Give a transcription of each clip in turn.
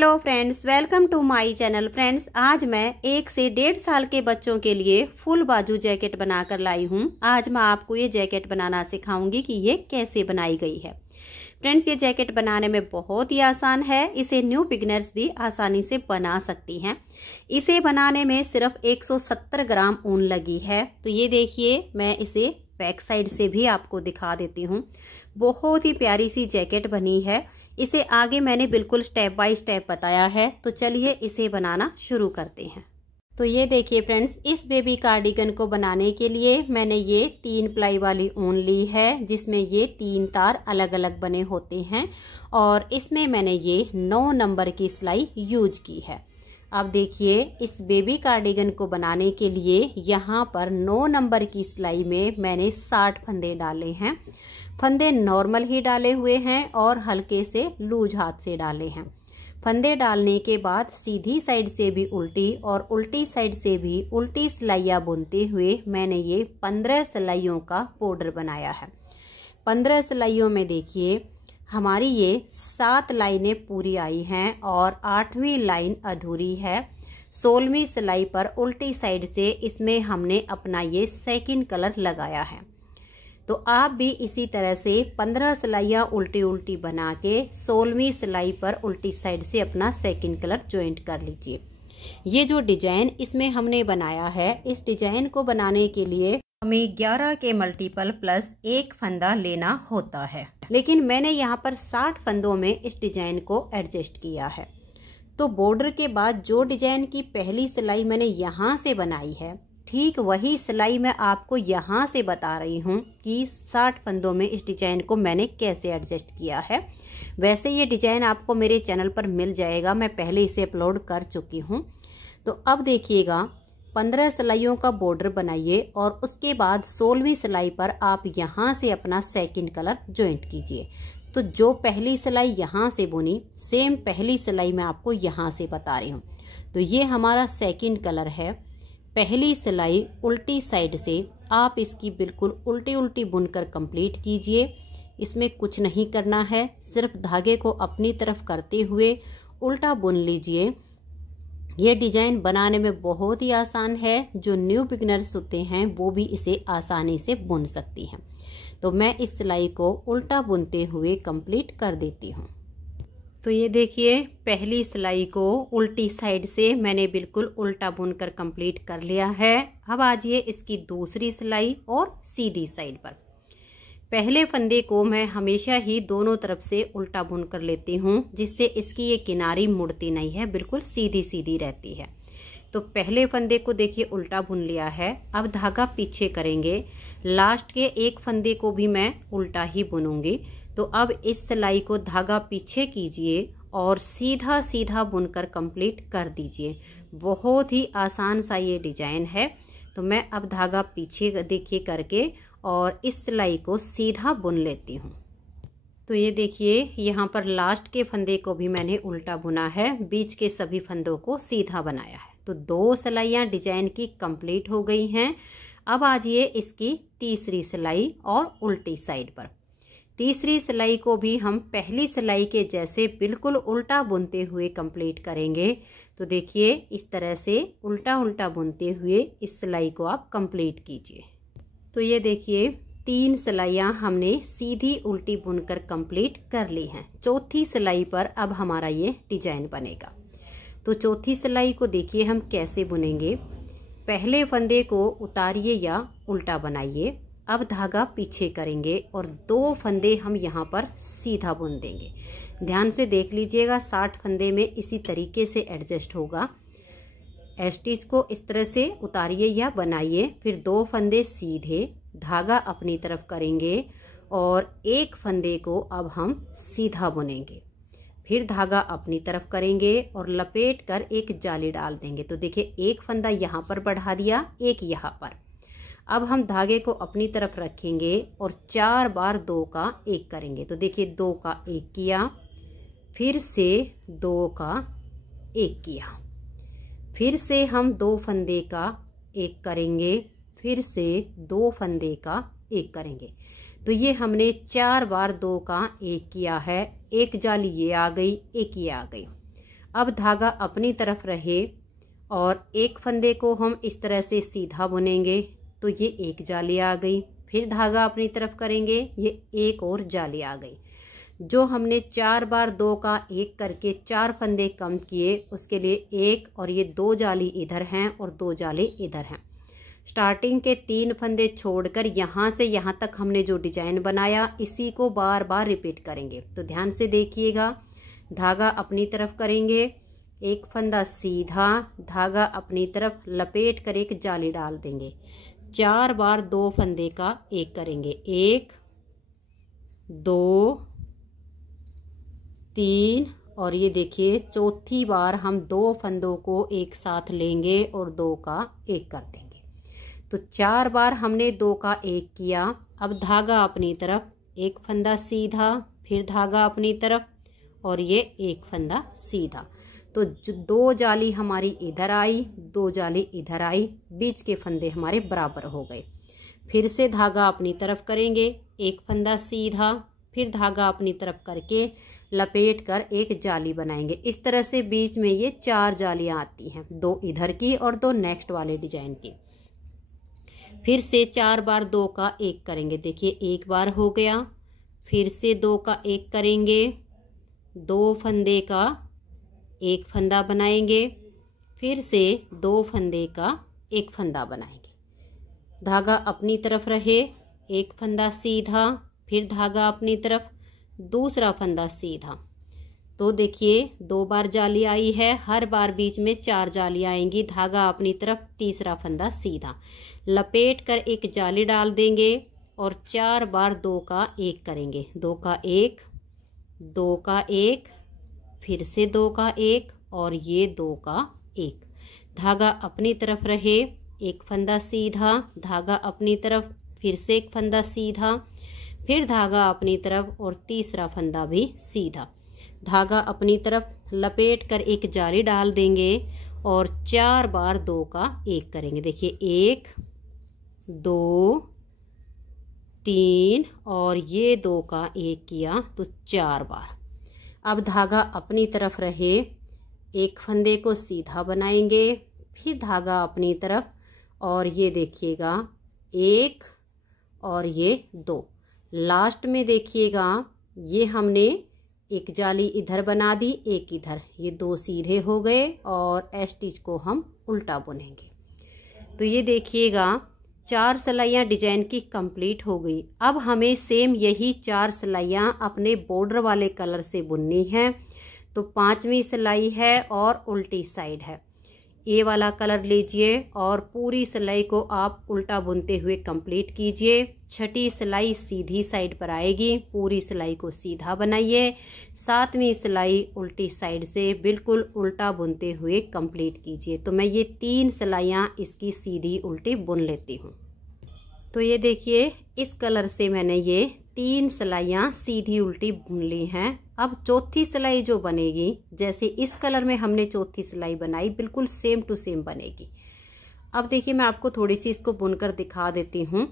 Hello friends, welcome to my channel. Friends, आज मैं 1 से 1.5 साल के बच्चों के लिए फुल बाजू जैकेट बनाकर लाई हूँ। आज मैं आपको ये जैकेट बनाना सिखाऊंगी कि ये कैसे बनाई गई है। फ्रेंड्स, ये जैकेट बनाने में बहुत ही आसान है। इसे न्यू बिगिनर्स भी आसानी से बना सकती हैं। इसे बनाने में सिर्फ 170 ग्राम ऊन लगी है। तो ये देखिए, मैं इसे बैक साइड से भी आपको दिखा देती हूँ। बहुत ही प्यारी सी जैकेट बनी है। इसे आगे मैंने बिल्कुल स्टेप बाय स्टेप बताया है। तो चलिए इसे बनाना शुरू करते हैं। तो ये देखिए फ्रेंड्स, इस बेबी कार्डिगन को बनाने के लिए मैंने ये 3 प्लाई वाली ऊन ली है, जिसमें ये 3 तार अलग अलग बने होते हैं और इसमें मैंने ये 9 नंबर की सिलाई यूज की है। अब देखिए, इस बेबी कार्डिगन को बनाने के लिए यहाँ पर 9 नंबर की सिलाई में मैंने 60 फंदे डाले हैं। फंदे नॉर्मल ही डाले हुए हैं और हल्के से लूज हाथ से डाले हैं। फंदे डालने के बाद सीधी साइड से भी उल्टी और उल्टी साइड से भी उल्टी सिलाइयाँ बुनते हुए मैंने ये 15 सिलाइयों का बॉर्डर बनाया है। 15 सिलाइयों में देखिए हमारी ये 7 लाइनें पूरी आई हैं और 8वीं लाइन अधूरी है। 16वीं सिलाई पर उल्टी साइड से इसमें हमने अपना ये सेकंड कलर लगाया है। तो आप भी इसी तरह से 15 सिलाइयाँ उल्टी उल्टी बना के 16वीं सिलाई पर उल्टी साइड से अपना सेकंड कलर ज्वाइंट कर लीजिए। ये जो डिजाइन इसमें हमने बनाया है, इस डिजाइन को बनाने के लिए हमें 11 के मल्टीपल प्लस 1 फंदा लेना होता है, लेकिन मैंने यहाँ पर 60 फंदों में इस डिजाइन को एडजस्ट किया है। तो बॉर्डर के बाद जो डिजाइन की पहली सिलाई मैंने यहाँ से बनाई है, ठीक वही सिलाई मैं आपको यहाँ से बता रही हूँ कि 60 फंदों में इस डिजाइन को मैंने कैसे एडजस्ट किया है। वैसे ये डिजाइन आपको मेरे चैनल पर मिल जाएगा, मैं पहले इसे अपलोड कर चुकी हूँ। तो अब देखिएगा, 15 सिलाइयों का बॉर्डर बनाइए और उसके बाद 16वीं सिलाई पर आप यहाँ से अपना सेकंड कलर ज्वाइंट कीजिए। तो जो पहली सिलाई यहाँ से बुनी, सेम पहली सिलाई मैं आपको यहाँ से बता रही हूँ। तो ये हमारा सेकंड कलर है। पहली सिलाई उल्टी साइड से आप इसकी बिल्कुल उल्टी उल्टी बुनकर कंप्लीट कीजिए। इसमें कुछ नहीं करना है, सिर्फ धागे को अपनी तरफ करते हुए उल्टा बुन लीजिए। ये डिजाइन बनाने में बहुत ही आसान है। जो न्यू बिगिनर्स होते हैं वो भी इसे आसानी से बुन सकती हैं। तो मैं इस सिलाई को उल्टा बुनते हुए कंप्लीट कर देती हूँ। तो ये देखिए, पहली सिलाई को उल्टी साइड से मैंने बिल्कुल उल्टा बुनकर कंप्लीट कर लिया है। अब आजिए इसकी दूसरी सिलाई और सीधी साइड पर। पहले फंदे को मैं हमेशा ही दोनों तरफ से उल्टा बुन कर लेती हूँ, जिससे इसकी ये किनारी मुड़ती नहीं है, बिल्कुल सीधी सीधी रहती है। तो पहले फंदे को देखिए उल्टा बुन लिया है। अब धागा पीछे करेंगे। लास्ट के एक फंदे को भी मैं उल्टा ही बुनूंगी। तो अब इस सिलाई को धागा पीछे कीजिए और सीधा सीधा बुनकर कंप्लीट कर दीजिए। बहुत ही आसान सा ये डिजाइन है। तो मैं अब धागा पीछे देखिए करके और इस सिलाई को सीधा बुन लेती हूँ। तो ये देखिए, यहाँ पर लास्ट के फंदे को भी मैंने उल्टा बुना है, बीच के सभी फंदों को सीधा बनाया है। तो 2 सिलाइयाँ डिजाइन की कंप्लीट हो गई हैं। अब आजिए इसकी तीसरी सिलाई और उल्टी साइड पर। तीसरी सिलाई को भी हम पहली सिलाई के जैसे बिल्कुल उल्टा बुनते हुए कंप्लीट करेंगे। तो देखिए, इस तरह से उल्टा उल्टा बुनते हुए इस सिलाई को आप कंप्लीट कीजिए। तो ये देखिए, 3 सिलाइयाँ हमने सीधी उल्टी बुनकर कंप्लीट कर ली हैं। चौथी सिलाई पर अब हमारा ये डिजाइन बनेगा। तो चौथी सिलाई को देखिए हम कैसे बुनेंगे। पहले फंदे को उतारिए या उल्टा बनाइए। अब धागा पीछे करेंगे और 2 फंदे हम यहाँ पर सीधा बुन देंगे। ध्यान से देख लीजिएगा, 60 फंदे में इसी तरीके से एडजस्ट होगा। स्टिच को इस तरह से उतारिए या बनाइए, फिर 2 फंदे सीधे, धागा अपनी तरफ करेंगे और एक फंदे को अब हम सीधा बुनेंगे। फिर धागा अपनी तरफ करेंगे और लपेट कर एक जाली डाल देंगे। तो देखिए, एक फंदा यहाँ पर बढ़ा दिया, एक यहाँ पर। अब हम धागे को अपनी तरफ रखेंगे और 4 बार 2 का 1 करेंगे। तो देखिए, 2 का 1 किया, फिर से 2 का 1 किया, फिर से हम 2 फंदे का 1 करेंगे, फिर से 2 फंदे का 1 करेंगे। तो ये हमने 4 बार 2 का 1 किया है। एक जाली ये आ गई, एक ये आ गई। अब धागा अपनी तरफ रहे और एक फंदे को हम इस तरह से सीधा बुनेंगे तो ये एक जाली आ गई। फिर धागा अपनी तरफ करेंगे, ये एक और जाली आ गई। जो हमने 4 बार 2 का 1 करके 4 फंदे कम किए, उसके लिए 1 और ये 2 जाली इधर हैं और 2 जाली इधर हैं। स्टार्टिंग के 3 फंदे छोड़कर यहाँ से यहाँ तक हमने जो डिजाइन बनाया, इसी को बार बार रिपीट करेंगे। तो ध्यान से देखिएगा, धागा अपनी तरफ करेंगे, एक फंदा सीधा, धागा अपनी तरफ लपेट कर एक जाली डाल देंगे। 4 बार 2 फंदे का 1 करेंगे, 1 2 3 और ये देखिए चौथी बार हम 2 फंदों को एक साथ लेंगे और 2 का 1 कर देंगे। तो 4 बार हमने 2 का 1 किया। अब धागा अपनी तरफ, एक फंदा सीधा, फिर धागा अपनी तरफ और ये एक फंदा सीधा। तो 2 जाली हमारी इधर आई, 2 जाली इधर आई, बीच के फंदे हमारे बराबर हो गए। फिर से धागा अपनी तरफ करेंगे, एक फंदा सीधा, फिर धागा अपनी तरफ करके लपेट कर एक जाली बनाएंगे। इस तरह से बीच में ये 4 जालियां आती हैं, 2 इधर की और 2 नेक्स्ट वाले डिजाइन की। फिर से 4 बार 2 का 1 करेंगे, देखिए एक बार हो गया। फिर से 2 का 1 करेंगे, 2 फंदे का 1 फंदा बनाएंगे, फिर से 2 फंदे का 1 फंदा बनाएंगे। धागा अपनी तरफ रहे, एक फंदा सीधा, फिर धागा अपनी तरफ, दूसरा फंदा सीधा। तो देखिए 2 बार जाली आई है, हर बार बीच में 4 जाली आएंगी। धागा अपनी तरफ, तीसरा फंदा सीधा, लपेट कर एक जाली डाल देंगे और 4 बार 2 का 1 करेंगे, 2 का 1, 2 का 1, फिर से 2 का 1 और ये 2 का 1। धागा अपनी तरफ रहे, एक फंदा सीधा, धागा अपनी तरफ, फिर से एक फंदा सीधा, फिर धागा अपनी तरफ और तीसरा फंदा भी सीधा। धागा अपनी तरफ लपेट कर एक जाली डाल देंगे और 4 बार 2 का 1 करेंगे। देखिए 1 2 3 और ये 2 का 1 किया तो 4 बार। अब धागा अपनी तरफ रहे, एक फंदे को सीधा बनाएंगे, फिर धागा अपनी तरफ और ये देखिएगा 1 और ये 2। लास्ट में देखिएगा ये हमने एक जाली इधर बना दी, एक इधर, ये 2 सीधे हो गए और स्टिच को हम उल्टा बुनेंगे। तो ये देखिएगा 4 सिलाइयाँ डिजाइन की कंप्लीट हो गई। अब हमें सेम यही 4 सिलाइयाँ अपने बॉर्डर वाले कलर से बुननी है। तो 5वीं सिलाई है और उल्टी साइड है। ये वाला कलर लीजिए और पूरी सिलाई को आप उल्टा बुनते हुए कंप्लीट कीजिए। 6ठी सिलाई सीधी साइड पर आएगी, पूरी सिलाई को सीधा बनाइए। 7वीं सिलाई उल्टी साइड से बिल्कुल उल्टा बुनते हुए कंप्लीट कीजिए। तो मैं ये 3 सिलाइयाँ इसकी सीधी उल्टी बुन लेती हूँ। तो ये देखिए इस कलर से मैंने ये 3 सिलाइयाँ सीधी उल्टी बुन ली हैं। अब चौथी सिलाई जो बनेगी, जैसे इस कलर में हमने चौथी सिलाई बनाई, बिल्कुल सेम टू सेम बनेगी। अब देखिए मैं आपको थोड़ी सी इसको बुनकर दिखा देती हूँ।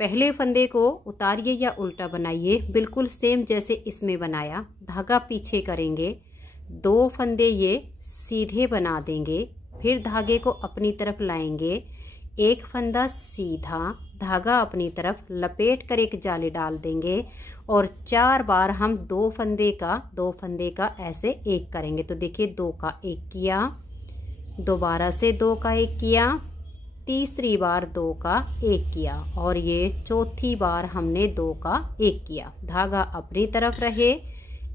पहले फंदे को उतारिए या उल्टा बनाइए, बिल्कुल सेम जैसे इसमें बनाया। धागा पीछे करेंगे, 2 फंदे ये सीधे बना देंगे, फिर धागे को अपनी तरफ लाएंगे, एक फंदा सीधा, धागा अपनी तरफ लपेट कर एक जाली डाल देंगे और 4 बार हम 2 फंदे का ऐसे 1 करेंगे। तो देखिए 2 का 1 किया, दोबारा से 2 का 1 किया, तीसरी बार 2 का 1 किया और ये चौथी बार हमने 2 का 1 किया। धागा अपनी तरफ रहे,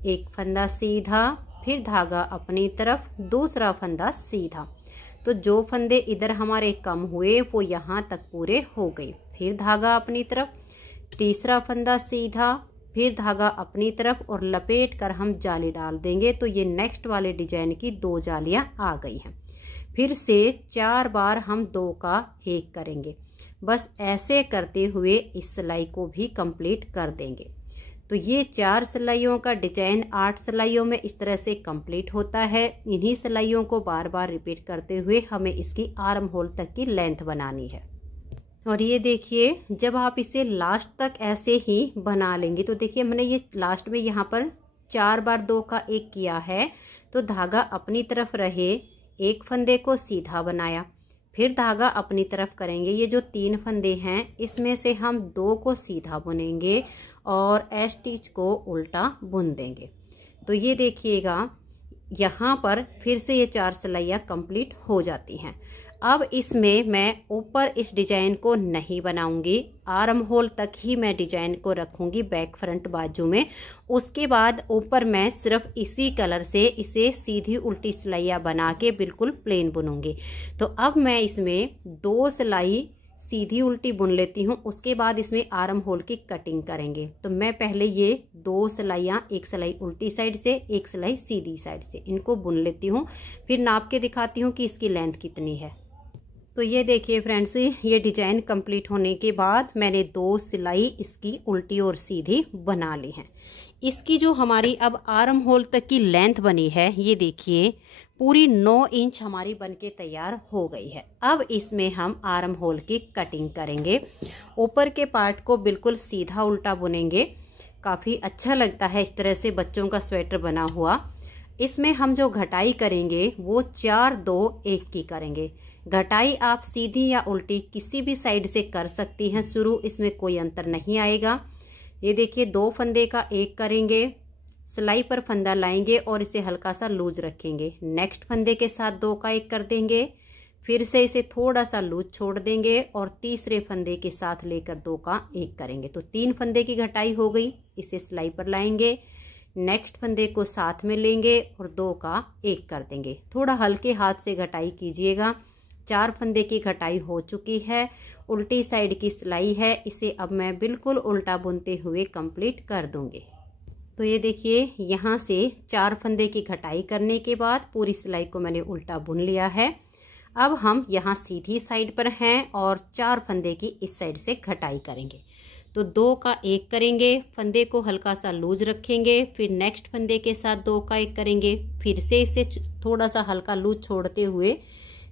एक फंदा सीधा, फिर धागा अपनी तरफ, दूसरा फंदा सीधा। तो जो फंदे इधर हमारे कम हुए वो यहाँ तक पूरे हो गए। फिर धागा अपनी तरफ, तीसरा फंदा सीधा, फिर धागा अपनी तरफ और लपेट कर हम जाली डाल देंगे। तो ये नेक्स्ट वाले डिजाइन की 2 जालियां आ गई हैं। फिर से 4 बार हम 2 का 1 करेंगे। बस ऐसे करते हुए इस सिलाई को भी कंप्लीट कर देंगे। तो ये 4 सिलाइयों का डिजाइन 8 सिलाइयों में इस तरह से कंप्लीट होता है। इन्हीं सिलाइयों को बार बार रिपीट करते हुए हमें इसकी आर्म होल तक की लेंथ बनानी है। और ये देखिए जब आप इसे लास्ट तक ऐसे ही बना लेंगे, तो देखिए मैंने ये लास्ट में यहाँ पर 4 बार 2 का 1 किया है, तो धागा अपनी तरफ रहे, एक फंदे को सीधा बनाया, फिर धागा अपनी तरफ करेंगे। ये जो 3 फंदे हैं इसमें से हम 2 को सीधा बुनेंगे और एज स्टिच को उल्टा बुन देंगे। तो ये देखिएगा यहाँ पर फिर से ये 4 सिलाइयाँ कंप्लीट हो जाती हैं। अब इसमें मैं ऊपर इस डिजाइन को नहीं बनाऊंगी, आर्म होल तक ही मैं डिजाइन को रखूंगी बैक फ्रंट बाजू में। उसके बाद ऊपर मैं सिर्फ इसी कलर से इसे सीधी उल्टी सिलाइयाँ बना के बिल्कुल प्लेन बुनूंगी। तो अब मैं इसमें 2 सिलाई सीधी उल्टी बुन लेती हूँ, उसके बाद इसमें आर्म होल की कटिंग करेंगे। तो मैं पहले ये 2 सिलाइयाँ, एक सिलाई उल्टी साइड से, एक सिलाई सीधी साइड से, इनको बुन लेती हूँ, फिर नाप के दिखाती हूँ कि इसकी लेंथ कितनी है। तो ये देखिए फ्रेंड्स, ये डिजाइन कंप्लीट होने के बाद मैंने 2 सिलाई इसकी उल्टी और सीधी बना ली है। इसकी जो हमारी अब आर्म होल तक की लेंथ बनी है, ये देखिए पूरी 9 इंच हमारी बनके तैयार हो गई है। अब इसमें हम आर्म होल की कटिंग करेंगे। ऊपर के पार्ट को बिल्कुल सीधा उल्टा बुनेंगे, काफ़ी अच्छा लगता है इस तरह से बच्चों का स्वेटर बना हुआ। इसमें हम जो घटाई करेंगे वो 4-2-1 की करेंगे। घटाई आप सीधी या उल्टी किसी भी साइड से कर सकती हैं, शुरू इसमें कोई अंतर नहीं आएगा। ये देखिए 2 फंदे का 1 करेंगे, सिलाई पर फंदा लाएंगे और इसे हल्का सा लूज रखेंगे। नेक्स्ट फंदे के साथ 2 का 1 कर देंगे, फिर से इसे थोड़ा सा लूज छोड़ देंगे और तीसरे फंदे के साथ लेकर 2 का 1 करेंगे। तो 3 फंदे की घटाई हो गई। इसे सिलाई पर लाएंगे, नेक्स्ट फंदे को साथ में लेंगे और 2 का 1 कर देंगे। थोड़ा हल्के हाथ से घटाई कीजिएगा। 4 फंदे की घटाई हो चुकी है, उल्टी साइड की सिलाई है, इसे अब मैं बिल्कुल उल्टा बुनते हुए कंप्लीट कर दूंगी। तो ये देखिए यहाँ से 4 फंदे की घटाई करने के बाद पूरी सिलाई को मैंने उल्टा बुन लिया है। अब हम यहाँ सीधी साइड पर हैं और 4 फंदे की इस साइड से घटाई करेंगे। तो 2 का 1 करेंगे, फंदे को हल्का सा लूज रखेंगे, फिर नेक्स्ट फंदे के साथ 2 का 1 करेंगे, फिर से इसे थोड़ा सा हल्का लूज छोड़ते हुए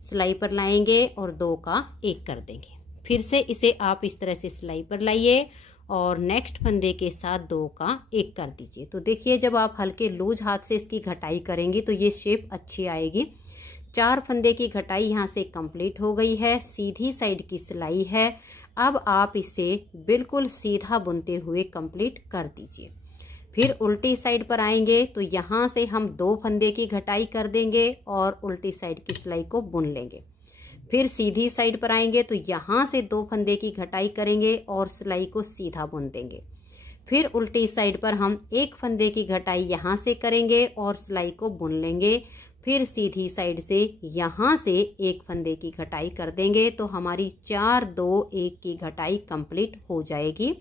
सिलाई पर लाएंगे और 2 का 1 कर देंगे। फिर से इसे आप इस तरह से सिलाई पर लाइए और नेक्स्ट फंदे के साथ 2 का 1 कर दीजिए। तो देखिए जब आप हल्के लूज हाथ से इसकी घटाई करेंगी तो ये शेप अच्छी आएगी। 4 फंदे की घटाई यहाँ से कंप्लीट हो गई है, सीधी साइड की सिलाई है। अब आप इसे बिल्कुल सीधा बुनते हुए कंप्लीट कर दीजिए। फिर उल्टी साइड पर आएंगे तो यहाँ से हम 2 फंदे की घटाई कर देंगे और उल्टी साइड की सिलाई को बुन लेंगे। फिर सीधी साइड पर आएंगे तो यहाँ से 2 फंदे की घटाई करेंगे और सिलाई को सीधा बुन देंगे। फिर उल्टी साइड पर हम 1 फंदे की घटाई यहाँ से करेंगे और सिलाई को बुन लेंगे। फिर सीधी साइड से यहाँ से 1 फंदे की घटाई कर देंगे तो हमारी 4-2-1 की घटाई कंप्लीट हो जाएगी।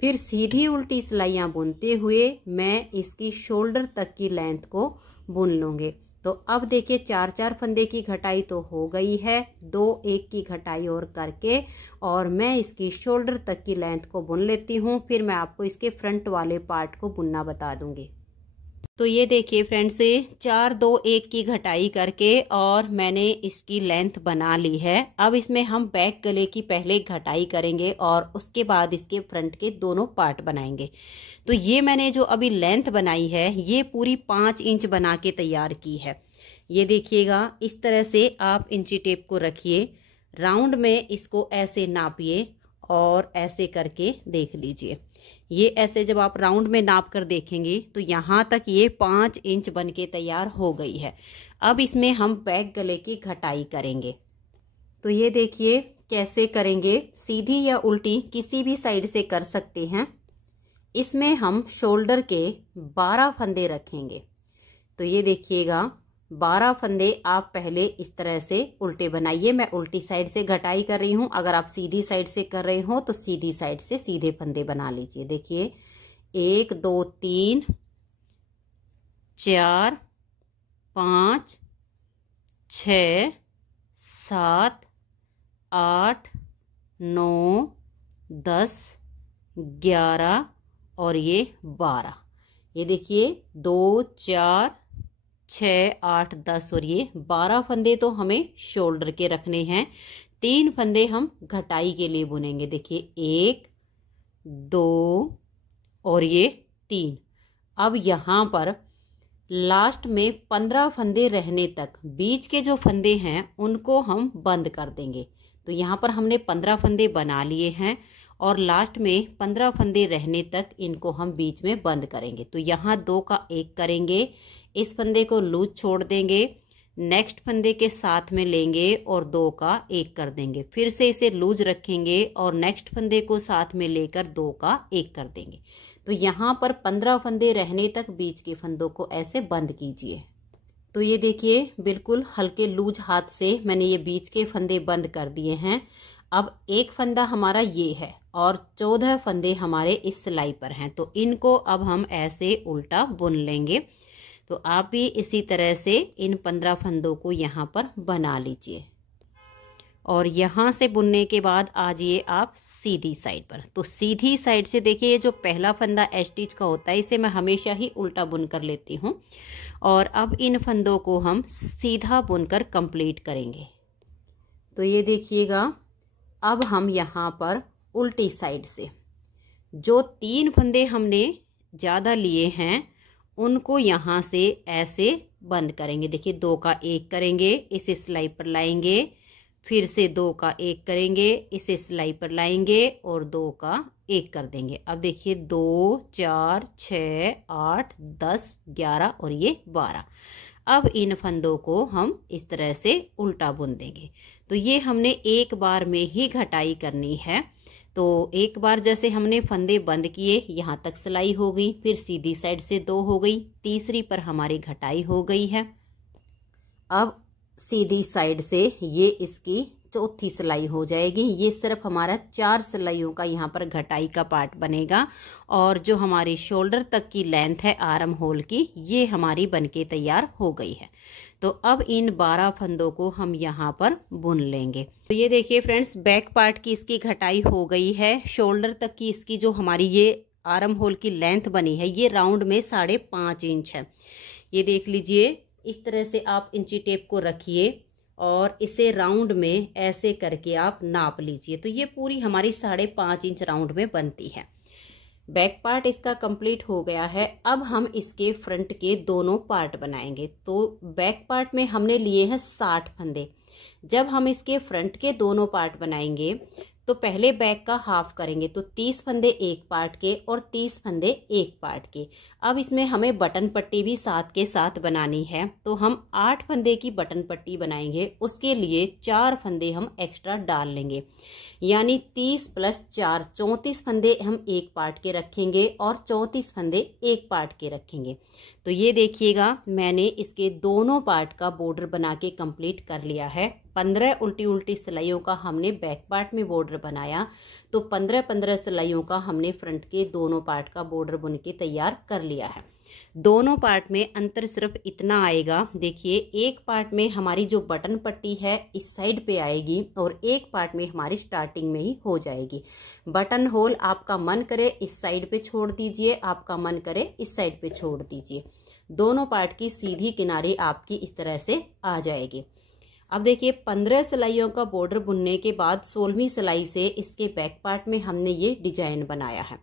फिर सीधी उल्टी सिलाइयाँ बुनते हुए मैं इसकी शोल्डर तक की लेंथ को बुन लूँगी। तो अब देखिए 4-4 फंदे की घटाई तो हो गई है, 2-1 की घटाई और करके और मैं इसकी शोल्डर तक की लेंथ को बुन लेती हूँ। फिर मैं आपको इसके फ्रंट वाले पार्ट को बुनना बता दूंगी। तो ये देखिए फ्रेंड्स, 4-2-1 की घटाई करके और मैंने इसकी लेंथ बना ली है। अब इसमें हम बैक गले की पहले घटाई करेंगे और उसके बाद इसके फ्रंट के दोनों पार्ट बनाएंगे। तो ये मैंने जो अभी लेंथ बनाई है ये पूरी 5 इंच बना के तैयार की है। ये देखिएगा इस तरह से आप इंची टेप को रखिए, राउंड में इसको ऐसे नापिए और ऐसे करके देख लीजिए। ये ऐसे जब आप राउंड में नाप कर देखेंगे तो यहाँ तक ये 5 इंच बन के तैयार हो गई है। अब इसमें हम बैक गले की घटाई करेंगे। तो ये देखिए कैसे करेंगे, सीधी या उल्टी किसी भी साइड से कर सकते हैं। इसमें हम शोल्डर के 12 फंदे रखेंगे। तो ये देखिएगा 12 फंदे आप पहले इस तरह से उल्टे बनाइए। मैं उल्टी साइड से घटाई कर रही हूँ, अगर आप सीधी साइड से कर रहे हो तो सीधी साइड से सीधे फंदे बना लीजिए। देखिए 1 2 3 4 5 6 7 8 9 10 11 और ये 12। ये देखिए 2 4 6 8 10 और ये 12 फंदे तो हमें शोल्डर के रखने हैं। 3 फंदे हम घटाई के लिए बुनेंगे। देखिए 1 2 और ये 3। अब यहाँ पर लास्ट में 15 फंदे रहने तक बीच के जो फंदे हैं उनको हम बंद कर देंगे। तो यहाँ पर हमने 15 फंदे बना लिए हैं और लास्ट में 15 फंदे रहने तक इनको हम बीच में बंद करेंगे। तो यहाँ 2 का 1 करेंगे, इस फंदे को लूज छोड़ देंगे, नेक्स्ट फंदे के साथ में लेंगे और 2 का 1 कर देंगे, फिर से इसे लूज रखेंगे और नेक्स्ट फंदे को साथ में लेकर 2 का 1 कर देंगे। तो यहाँ पर 15 फंदे रहने तक बीच के फंदों को ऐसे बंद कीजिए। तो ये देखिए बिल्कुल हल्के लूज हाथ से मैंने ये बीच के फंदे बंद कर दिए हैं। अब एक फंदा हमारा ये है और 14 फंदे हमारे इस सिलाई पर हैं, तो इनको अब हम ऐसे उल्टा बुन लेंगे। तो आप भी इसी तरह से इन 15 फंदों को यहाँ पर बना लीजिए और यहाँ से बुनने के बाद आ जाइए आप सीधी साइड पर। तो सीधी साइड से देखिए ये जो पहला फंदा स्टिच का होता है इसे मैं हमेशा ही उल्टा बुन कर लेती हूँ और अब इन फंदों को हम सीधा बुनकर कंप्लीट करेंगे। तो ये देखिएगा अब हम यहाँ पर उल्टी साइड से जो 3 फंदे हमने ज़्यादा लिए हैं उनको यहाँ से ऐसे बंद करेंगे। देखिए 2 का 1 करेंगे, इसे सिलाई पर लाएंगे, फिर से 2 का 1 करेंगे, इसे सिलाई पर लाएंगे और 2 का 1 कर देंगे। अब देखिए 2 4 6 8 10 11 और ये 12। अब इन फंदों को हम इस तरह से उल्टा बुन देंगे। तो ये हमने एक बार में ही घटाई करनी है। तो एक बार जैसे हमने फंदे बंद किए, यहाँ तक सिलाई हो गई, फिर सीधी साइड से 2 हो गई, तीसरी पर हमारी घटाई हो गई है। अब सीधी साइड से ये इसकी चौथी सिलाई हो जाएगी। ये सिर्फ हमारा 4 सिलाइयों का यहाँ पर घटाई का पार्ट बनेगा और जो हमारी शोल्डर तक की लेंथ है आर्म होल की, ये हमारी बनके तैयार हो गई है। तो अब इन 12 फंदों को हम यहाँ पर बुन लेंगे। तो ये देखिए फ्रेंड्स बैक पार्ट की इसकी घटाई हो गई है। शोल्डर तक की इसकी जो हमारी ये आर्म होल की लेंथ बनी है ये राउंड में 5.5 इंच है। ये देख लीजिए इस तरह से आप इंची टेप को रखिए और इसे राउंड में ऐसे करके आप नाप लीजिए। तो ये पूरी हमारी 5.5 इंच राउंड में बनती है। बैक पार्ट इसका कंप्लीट हो गया है। अब हम इसके फ्रंट के दोनों पार्ट बनाएंगे। तो बैक पार्ट में हमने लिए हैं 60 फंदे। जब हम इसके फ्रंट के दोनों पार्ट बनाएंगे तो पहले बैक का हाफ करेंगे, तो 30 फंदे एक पार्ट के और 30 फंदे एक पार्ट के। अब इसमें हमें बटन पट्टी भी साथ के साथ बनानी है, तो हम 8 फंदे की बटन पट्टी बनाएंगे। उसके लिए 4 फंदे हम एक्स्ट्रा डाल लेंगे, यानी 30 + 4 34 फंदे हम एक पार्ट के रखेंगे और 34 फंदे एक पार्ट के रखेंगे। तो ये देखिएगा मैंने इसके दोनों पार्ट का बॉर्डर बना के कंप्लीट कर लिया है। 15 उल्टी उल्टी सिलाइयों का हमने बैक पार्ट में बॉर्डर बनाया, तो 15-15 सिलाइयों का हमने फ्रंट के दोनों पार्ट का बॉर्डर बुन के तैयार कर लिया है। दोनों पार्ट में अंतर सिर्फ इतना आएगा, देखिए एक पार्ट में हमारी जो बटन पट्टी है इस साइड पे आएगी और एक पार्ट में हमारी स्टार्टिंग में ही हो जाएगी। बटन होल आपका मन करे इस साइड पे छोड़ दीजिए, आपका मन करे इस साइड पे छोड़ दीजिए। दोनों पार्ट की सीधी किनारी आपकी इस तरह से आ जाएगी। अब देखिए 15 सिलाइयों का बॉर्डर बुनने के बाद 16वीं सिलाई से इसके बैक पार्ट में हमने ये डिजाइन बनाया है।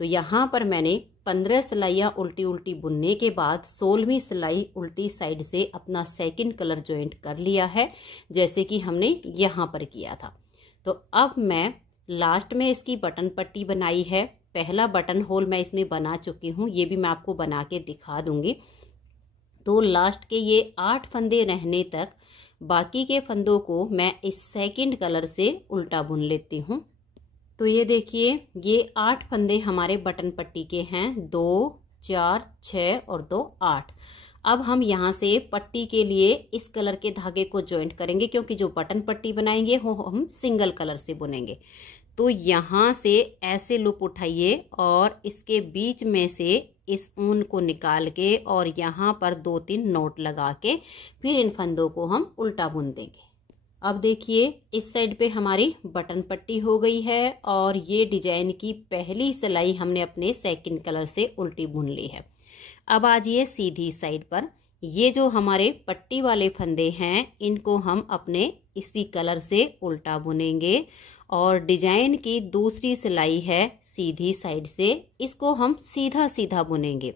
तो यहाँ पर मैंने 15 सिलाइयाँ उल्टी उल्टी बुनने के बाद 16वीं सिलाई उल्टी साइड से अपना सेकंड कलर ज्वाइंट कर लिया है, जैसे कि हमने यहाँ पर किया था। तो अब मैं लास्ट में इसकी बटन पट्टी बनाई है। पहला बटन होल मैं इसमें बना चुकी हूँ, ये भी मैं आपको बना के दिखा दूंगी। तो लास्ट के ये 8 फंदे रहने तक बाकी के फंदों को मैं इस सेकंड कलर से उल्टा बुन लेती हूँ। तो ये देखिए ये 8 फंदे हमारे बटन पट्टी के हैं, 2 4 6 और 2 8। अब हम यहाँ से पट्टी के लिए इस कलर के धागे को ज्वाइंट करेंगे, क्योंकि जो बटन पट्टी बनाएंगे वो हम सिंगल कलर से बुनेंगे। तो यहाँ से ऐसे लूप उठाइए और इसके बीच में से इस ऊन को निकाल के और यहाँ पर 2-3 नोट लगा के फिर इन फंदों को हम उल्टा बुन देंगे। अब देखिए इस साइड पे हमारी बटन पट्टी हो गई है और ये डिजाइन की पहली सिलाई हमने अपने सेकंड कलर से उल्टी बुन ली है। अब आ जाइए सीधी साइड पर। ये जो हमारे पट्टी वाले फंदे हैं इनको हम अपने इसी कलर से उल्टा बुनेंगे और डिजाइन की दूसरी सिलाई है सीधी साइड से, इसको हम सीधा सीधा बुनेंगे।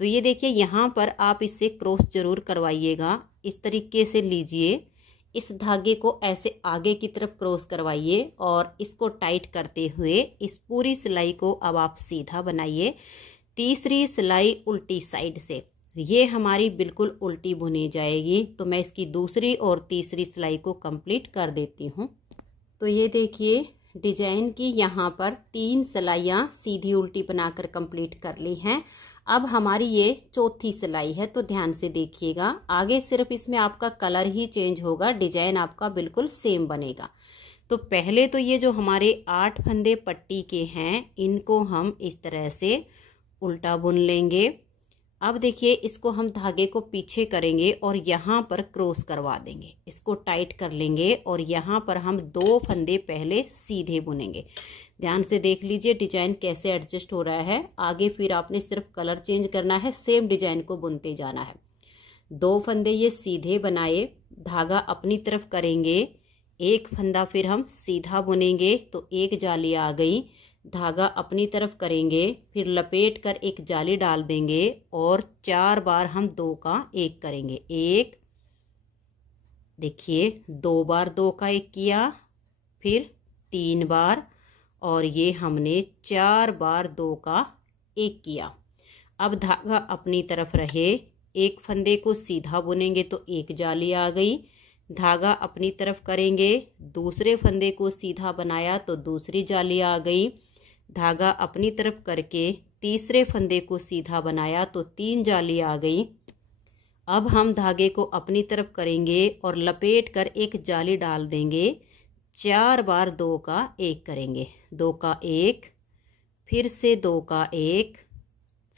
तो ये देखिए यहाँ पर आप इससे क्रॉस जरूर करवाइएगा। इस तरीके से लीजिए, इस धागे को ऐसे आगे की तरफ क्रॉस करवाइए और इसको टाइट करते हुए इस पूरी सिलाई को अब आप सीधा बनाइए। तीसरी सिलाई उल्टी साइड से, ये हमारी बिल्कुल उल्टी बुनी जाएगी। तो मैं इसकी दूसरी और तीसरी सिलाई को कंप्लीट कर देती हूँ। तो ये देखिए डिजाइन की यहाँ पर 3 सिलाइयाँ सीधी उल्टी बनाकर कंप्लीट कर ली हैं। अब हमारी ये चौथी सिलाई है, तो ध्यान से देखिएगा। आगे सिर्फ इसमें आपका कलर ही चेंज होगा, डिजाइन आपका बिल्कुल सेम बनेगा। तो पहले तो ये जो हमारे 8 फंदे पट्टी के हैं, इनको हम इस तरह से उल्टा बुन लेंगे। अब देखिए इसको हम धागे को पीछे करेंगे और यहाँ पर क्रॉस करवा देंगे, इसको टाइट कर लेंगे और यहाँ पर हम 2 फंदे पहले सीधे बुनेंगे। ध्यान से देख लीजिए डिजाइन कैसे एडजस्ट हो रहा है। आगे फिर आपने सिर्फ कलर चेंज करना है, सेम डिजाइन को बुनते जाना है। 2 फंदे ये सीधे बनाए, धागा अपनी तरफ करेंगे, एक फंदा फिर हम सीधा बुनेंगे तो एक जाली आ गई। धागा अपनी तरफ करेंगे, फिर लपेट कर एक जाली डाल देंगे और 4 बार हम 2 का 1 करेंगे। 1, देखिए 2 बार 2 का 1 किया, फिर 3 बार और ये हमने 4 बार 2 का 1 किया। अब धागा अपनी तरफ रहे, एक फंदे को सीधा बुनेंगे तो एक जाली आ गई। धागा अपनी तरफ करेंगे, दूसरे फंदे को सीधा बनाया तो दूसरी जाली आ गई। धागा अपनी तरफ करके तीसरे फंदे को सीधा बनाया तो 3 जाली आ गई। अब हम धागे को अपनी तरफ करेंगे और लपेट कर एक जाली डाल देंगे। 4 बार 2 का 1 करेंगे, 2 का 1, फिर से 2 का 1,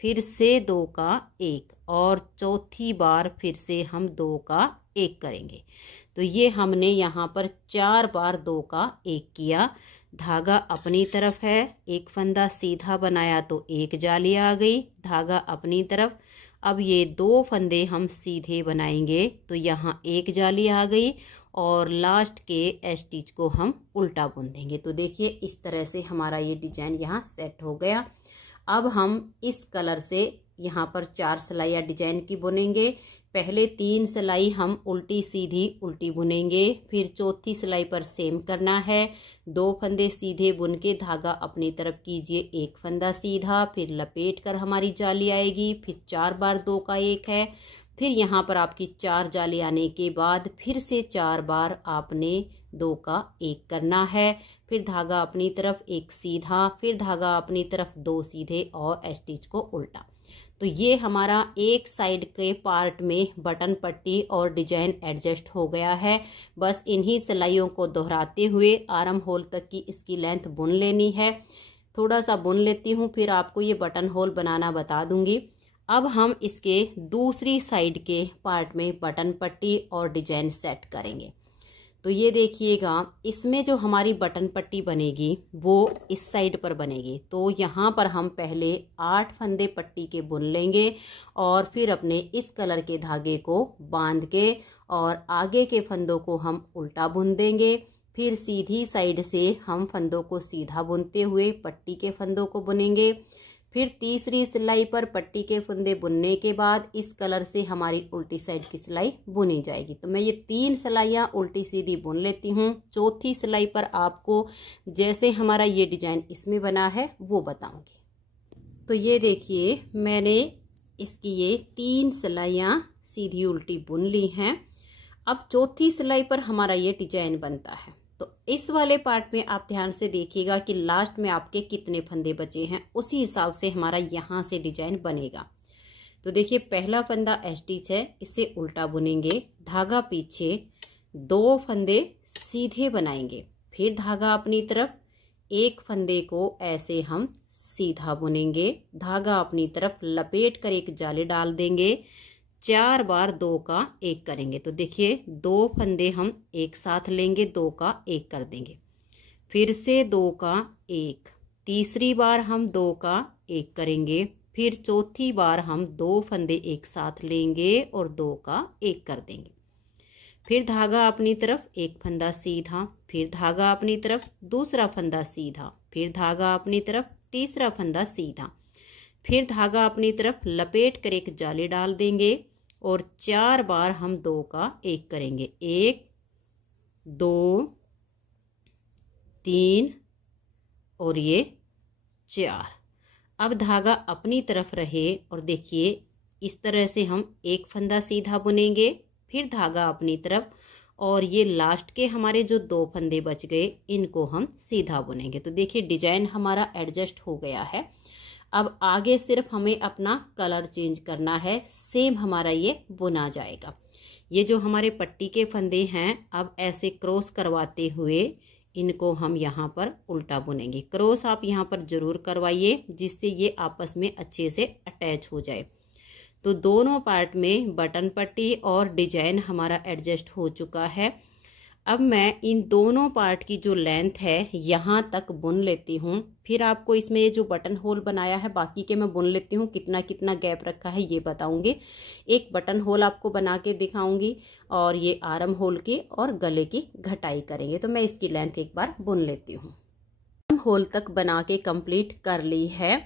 फिर से 2 का 1 और चौथी बार फिर से हम 2 का 1 करेंगे। तो ये हमने यहाँ पर 4 बार 2 का 1 किया। धागा अपनी तरफ है, एक फंदा सीधा बनाया तो एक जाली आ गई। धागा अपनी तरफ, अब ये 2 फंदे हम सीधे बनाएंगे तो यहाँ एक जाली आ गई और लास्ट के स्टिच को हम उल्टा बुन देंगे। तो देखिए इस तरह से हमारा ये डिजाइन यहाँ सेट हो गया। अब हम इस कलर से यहाँ पर 4 सिलाइयाँ डिजाइन की बुनेंगे। पहले 3 सिलाई हम उल्टी सीधी उल्टी बुनेंगे, फिर चौथी सिलाई पर सेम करना है। 2 फंदे सीधे बुन के धागा अपनी तरफ कीजिए, एक फंदा सीधा, फिर लपेट कर हमारी जाली आएगी। फिर 4 बार 2 का 1 है, फिर यहाँ पर आपकी 4 जाली आने के बाद फिर से 4 बार आपने 2 का 1 करना है। फिर धागा अपनी तरफ एक सीधा, फिर धागा अपनी तरफ 2 सीधे और स्टिच को उल्टा। तो ये हमारा एक साइड के पार्ट में बटन पट्टी और डिजाइन एडजस्ट हो गया है। बस इन्हीं सिलाइयों को दोहराते हुए आर्म होल तक की इसकी लेंथ बुन लेनी है। थोड़ा सा बुन लेती हूँ, फिर आपको ये बटन होल बनाना बता दूंगी। अब हम इसके दूसरी साइड के पार्ट में बटन पट्टी और डिजाइन सेट करेंगे। तो ये देखिएगा, इसमें जो हमारी बटन पट्टी बनेगी वो इस साइड पर बनेगी। तो यहाँ पर हम पहले 8 फंदे पट्टी के बुन लेंगे और फिर अपने इस कलर के धागे को बांध के और आगे के फंदों को हम उल्टा बुन देंगे। फिर सीधी साइड से हम फंदों को सीधा बुनते हुए पट्टी के फंदों को बुनेंगे। फिर तीसरी सिलाई पर पट्टी के फंदे बुनने के बाद इस कलर से हमारी उल्टी साइड की सिलाई बुनी जाएगी। तो मैं ये 3 सिलाइयाँ उल्टी सीधी बुन लेती हूँ। चौथी सिलाई पर आपको जैसे हमारा ये डिजाइन इसमें बना है वो बताऊंगी। तो ये देखिए मैंने इसकी ये 3 सिलाइयाँ सीधी उल्टी बुन ली हैं। अब चौथी सिलाई पर हमारा ये डिजाइन बनता है। तो इस वाले पार्ट में आप ध्यान से देखिएगा कि लास्ट में आपके कितने फंदे बचे हैं, उसी हिसाब से हमारा यहाँ से डिजाइन बनेगा। तो देखिए पहला फंदा स्टिच है, इसे उल्टा बुनेंगे, धागा पीछे, 2 फंदे सीधे बनाएंगे, फिर धागा अपनी तरफ, एक फंदे को ऐसे हम सीधा बुनेंगे, धागा अपनी तरफ लपेट कर एक जाली डाल देंगे। 4 बार 2 का 1 करेंगे। तो देखिए 2 फंदे हम एक साथ लेंगे, 2 का 1 कर देंगे, फिर से 2 का 1, तीसरी बार हम 2 का 1 करेंगे, फिर चौथी बार हम 2 फंदे एक साथ लेंगे और 2 का 1 कर देंगे। फिर धागा अपनी तरफ एक फंदा सीधा, फिर धागा अपनी तरफ दूसरा फंदा सीधा, फिर धागा अपनी तरफ तीसरा फंदा सीधा, फिर धागा अपनी तरफ लपेट कर एक जाली डाल देंगे और 4 बार हम 2 का 1 करेंगे। 1 2 3 और ये 4। अब धागा अपनी तरफ रहे और देखिए इस तरह से हम एक फंदा सीधा बुनेंगे, फिर धागा अपनी तरफ, और ये लास्ट के हमारे जो 2 फंदे बच गए इनको हम सीधा बुनेंगे। तो देखिए डिजाइन हमारा एडजस्ट हो गया है। अब आगे सिर्फ हमें अपना कलर चेंज करना है, सेम हमारा ये बुना जाएगा। ये जो हमारे पट्टी के फंदे हैं अब ऐसे क्रॉस करवाते हुए इनको हम यहाँ पर उल्टा बुनेंगे। क्रॉस आप यहाँ पर ज़रूर करवाइए जिससे ये आपस में अच्छे से अटैच हो जाए। तो दोनों पार्ट में बटन पट्टी और डिजाइन हमारा एडजस्ट हो चुका है। अब मैं इन दोनों पार्ट की जो लेंथ है यहाँ तक बुन लेती हूँ। फिर आपको इसमें ये जो बटन होल बनाया है बाकी के मैं बुन लेती हूँ, कितना कितना गैप रखा है ये बताऊंगी। एक बटन होल आपको बना के दिखाऊंगी और ये आर्म होल की और गले की घटाई करेंगे। तो मैं इसकी लेंथ एक बार बुन लेती हूँ। होल तक बना के कंप्लीट कर ली है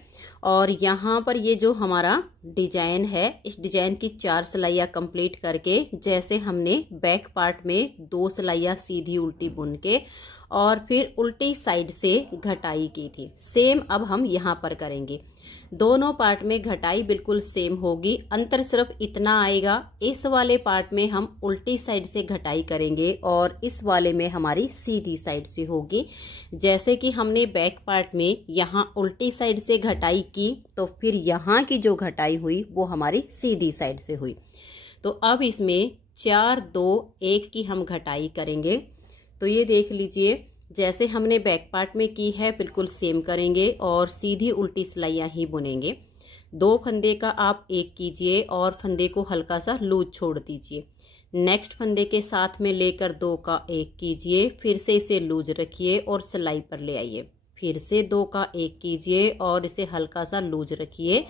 और यहाँ पर ये जो हमारा डिजाइन है इस डिजाइन की 4 सिलाइयाँ कंप्लीट करके, जैसे हमने बैक पार्ट में 2 सिलाइयाँ सीधी उल्टी बुन के और फिर उल्टी साइड से घटाई की थी, सेम अब हम यहाँ पर करेंगे। दोनों पार्ट में घटाई बिल्कुल सेम होगी, अंतर सिर्फ इतना आएगा, इस वाले पार्ट में हम उल्टी साइड से घटाई करेंगे और इस वाले में हमारी सीधी साइड से होगी। जैसे कि हमने बैक पार्ट में यहाँ उल्टी साइड से घटाई की तो फिर यहाँ की जो घटाई हुई वो हमारी सीधी साइड से हुई। तो अब इसमें 4 2 1 की हम घटाई करेंगे। तो ये देख लीजिए जैसे हमने बैक पार्ट में की है बिल्कुल सेम करेंगे और सीधी उल्टी सिलाइयाँ ही बुनेंगे। 2 फंदे का आप 1 कीजिए और फंदे को हल्का सा लूज छोड़ दीजिए। नेक्स्ट फंदे के साथ में लेकर 2 का 1 कीजिए, फिर से इसे लूज रखिए और सिलाई पर ले आइए। फिर से 2 का 1 कीजिए और इसे हल्का सा लूज रखिए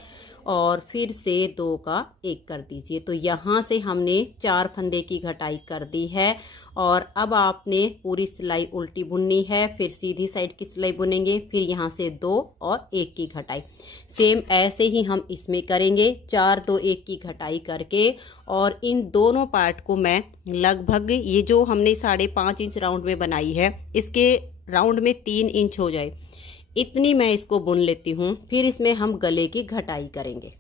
और फिर से 2 का 1 कर दीजिए। तो यहाँ से हमने 4 फंदे की घटाई कर दी है और अब आपने पूरी सिलाई उल्टी बुननी है, फिर सीधी साइड की सिलाई बुनेंगे, फिर यहाँ से 2 और 1 की घटाई। सेम ऐसे ही हम इसमें करेंगे 4 2 1 की घटाई करके। और इन दोनों पार्ट को मैं लगभग ये जो हमने 5.5 इंच राउंड में बनाई है इसके राउंड में 3 इंच हो जाए इतनी मैं इसको बुन लेती हूँ। फिर इसमें हम गले की घटाई करेंगे।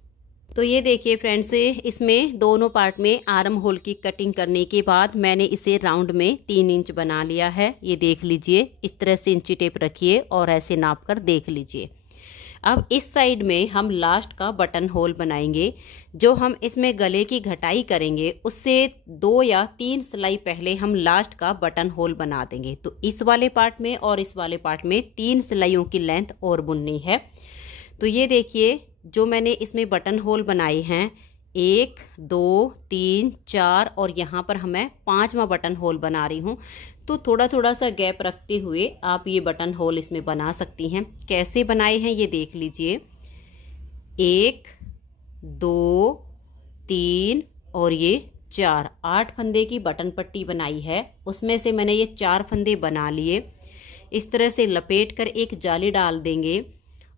तो ये देखिए फ्रेंड्स, इसमें दोनों पार्ट में आर्म होल की कटिंग करने के बाद मैंने इसे राउंड में 3 इंच बना लिया है। ये देख लीजिए, इस तरह से इंची टेप रखिए और ऐसे नाप कर देख लीजिए। अब इस साइड में हम लास्ट का बटन होल बनाएंगे। जो हम इसमें गले की घटाई करेंगे उससे 2 या 3 सिलाई पहले हम लास्ट का बटन होल बना देंगे। तो इस वाले पार्ट में और इस वाले पार्ट में 3 सिलाइयों की लेंथ और बुननी है। तो ये देखिए जो मैंने इसमें बटन होल बनाए हैं 1 2 3 4 और यहाँ पर मैं 5वां बटन होल बना रही हूँ। तो थोड़ा थोड़ा सा गैप रखते हुए आप ये बटन होल इसमें बना सकती हैं। कैसे बनाए हैं ये देख लीजिए। 1 2 3 और ये 4 8 फंदे की बटन पट्टी बनाई है, उसमें से मैंने ये 4 फंदे बना लिए। इस तरह से लपेट कर एक जाली डाल देंगे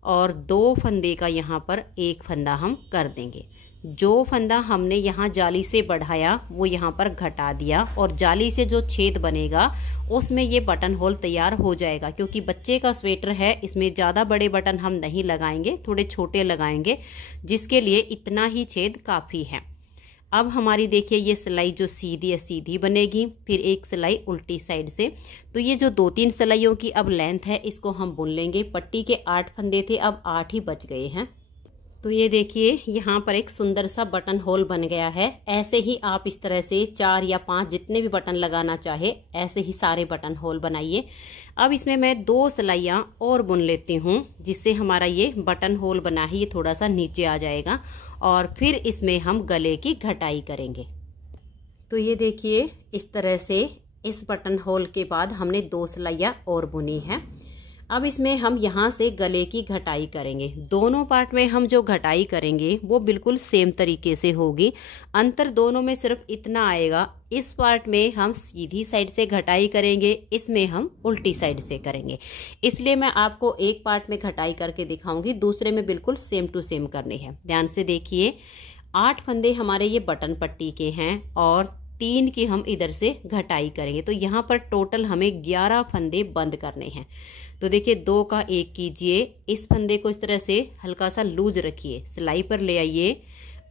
और 2 फंदे का यहाँ पर 1 फंदा हम कर देंगे। जो फंदा हमने यहाँ जाली से बढ़ाया वो यहाँ पर घटा दिया और जाली से जो छेद बनेगा उसमें ये बटन होल तैयार हो जाएगा। क्योंकि बच्चे का स्वेटर है इसमें ज़्यादा बड़े बटन हम नहीं लगाएंगे, थोड़े छोटे लगाएंगे, जिसके लिए इतना ही छेद काफ़ी है। अब हमारी देखिए ये सिलाई जो सीधी है सीधी बनेगी, फिर एक सिलाई उल्टी साइड से। तो ये जो 2-3 सिलाइयों की अब लेंथ है इसको हम बुन लेंगे। पट्टी के 8 फंदे थे, अब 8 ही बच गए हैं। तो ये देखिए यहाँ पर एक सुंदर सा बटन होल बन गया है। ऐसे ही आप इस तरह से 4 या 5 जितने भी बटन लगाना चाहे ऐसे ही सारे बटन होल बनाइए। अब इसमें मैं 2 सिलाइयाँ और बुन लेती हूँ जिससे हमारा ये बटन होल बना है ये थोड़ा सा नीचे आ जाएगा और फिर इसमें हम गले की घटाई करेंगे। तो ये देखिए इस तरह से इस बटन होल के बाद हमने 2 सिलाइयाँ और बुनी है। अब इसमें हम यहाँ से गले की घटाई करेंगे। दोनों पार्ट में हम जो घटाई करेंगे वो बिल्कुल सेम तरीके से होगी। अंतर दोनों में सिर्फ इतना आएगा, इस पार्ट में हम सीधी साइड से घटाई करेंगे, इसमें हम उल्टी साइड से करेंगे। इसलिए मैं आपको एक पार्ट में घटाई करके दिखाऊंगी, दूसरे में बिल्कुल सेम टू सेम करनी है। ध्यान से देखिए, 8 फंदे हमारे ये बटन पट्टी के हैं और 3 की हम इधर से घटाई करेंगे। तो यहाँ पर टोटल हमें 11 फंदे बंद करने हैं। तो देखिए 2 का 1 कीजिए, इस फंदे को इस तरह से हल्का सा लूज रखिए, सिलाई पर ले आइए,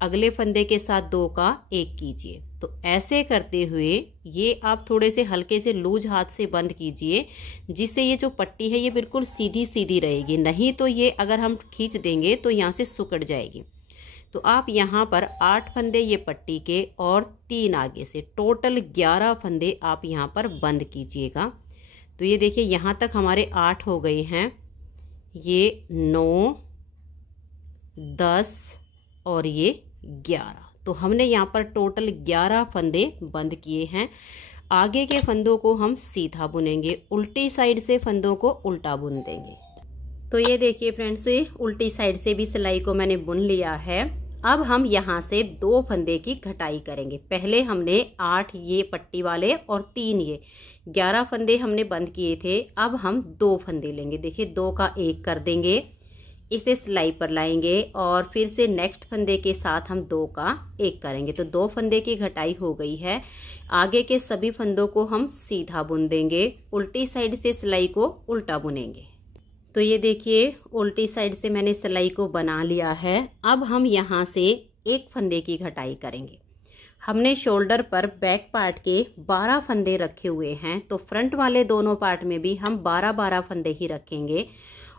अगले फंदे के साथ 2 का 1 कीजिए। तो ऐसे करते हुए ये आप थोड़े से हल्के से लूज हाथ से बंद कीजिए, जिससे ये जो पट्टी है ये बिल्कुल सीधी सीधी रहेगी। नहीं तो ये अगर हम खींच देंगे तो यहाँ से सुकड़ जाएगी। तो आप यहाँ पर 8 फंदे ये पट्टी के और 3 आगे से, टोटल 11 फंदे आप यहाँ पर बंद कीजिएगा। तो ये देखिए यहाँ तक हमारे 8 हो गए हैं, ये 9, 10 और ये 11। तो हमने यहाँ पर टोटल 11 फंदे बंद किए हैं। आगे के फंदों को हम सीधा बुनेंगे, उल्टी साइड से फंदों को उल्टा बुन देंगे। तो ये देखिए फ्रेंड्स, उल्टी साइड से भी सिलाई को मैंने बुन लिया है। अब हम यहाँ से 2 फंदे की घटाई करेंगे। पहले हमने 8 ये पट्टी वाले और 3 ये 11 फंदे हमने बंद किए थे। अब हम 2 फंदे लेंगे। देखिए 2 का 1 कर देंगे, इसे सिलाई पर लाएंगे और फिर से नेक्स्ट फंदे के साथ हम 2 का 1 करेंगे। तो 2 फंदे की घटाई हो गई है। आगे के सभी फंदों को हम सीधा बुन देंगे, उल्टी साइड से सिलाई को उल्टा बुनेंगे। तो ये देखिए उल्टी साइड से मैंने सिलाई को बना लिया है। अब हम यहाँ से 1 फंदे की घटाई करेंगे। हमने शोल्डर पर बैक पार्ट के 12 फंदे रखे हुए हैं, तो फ्रंट वाले दोनों पार्ट में भी हम 12-12 फंदे ही रखेंगे।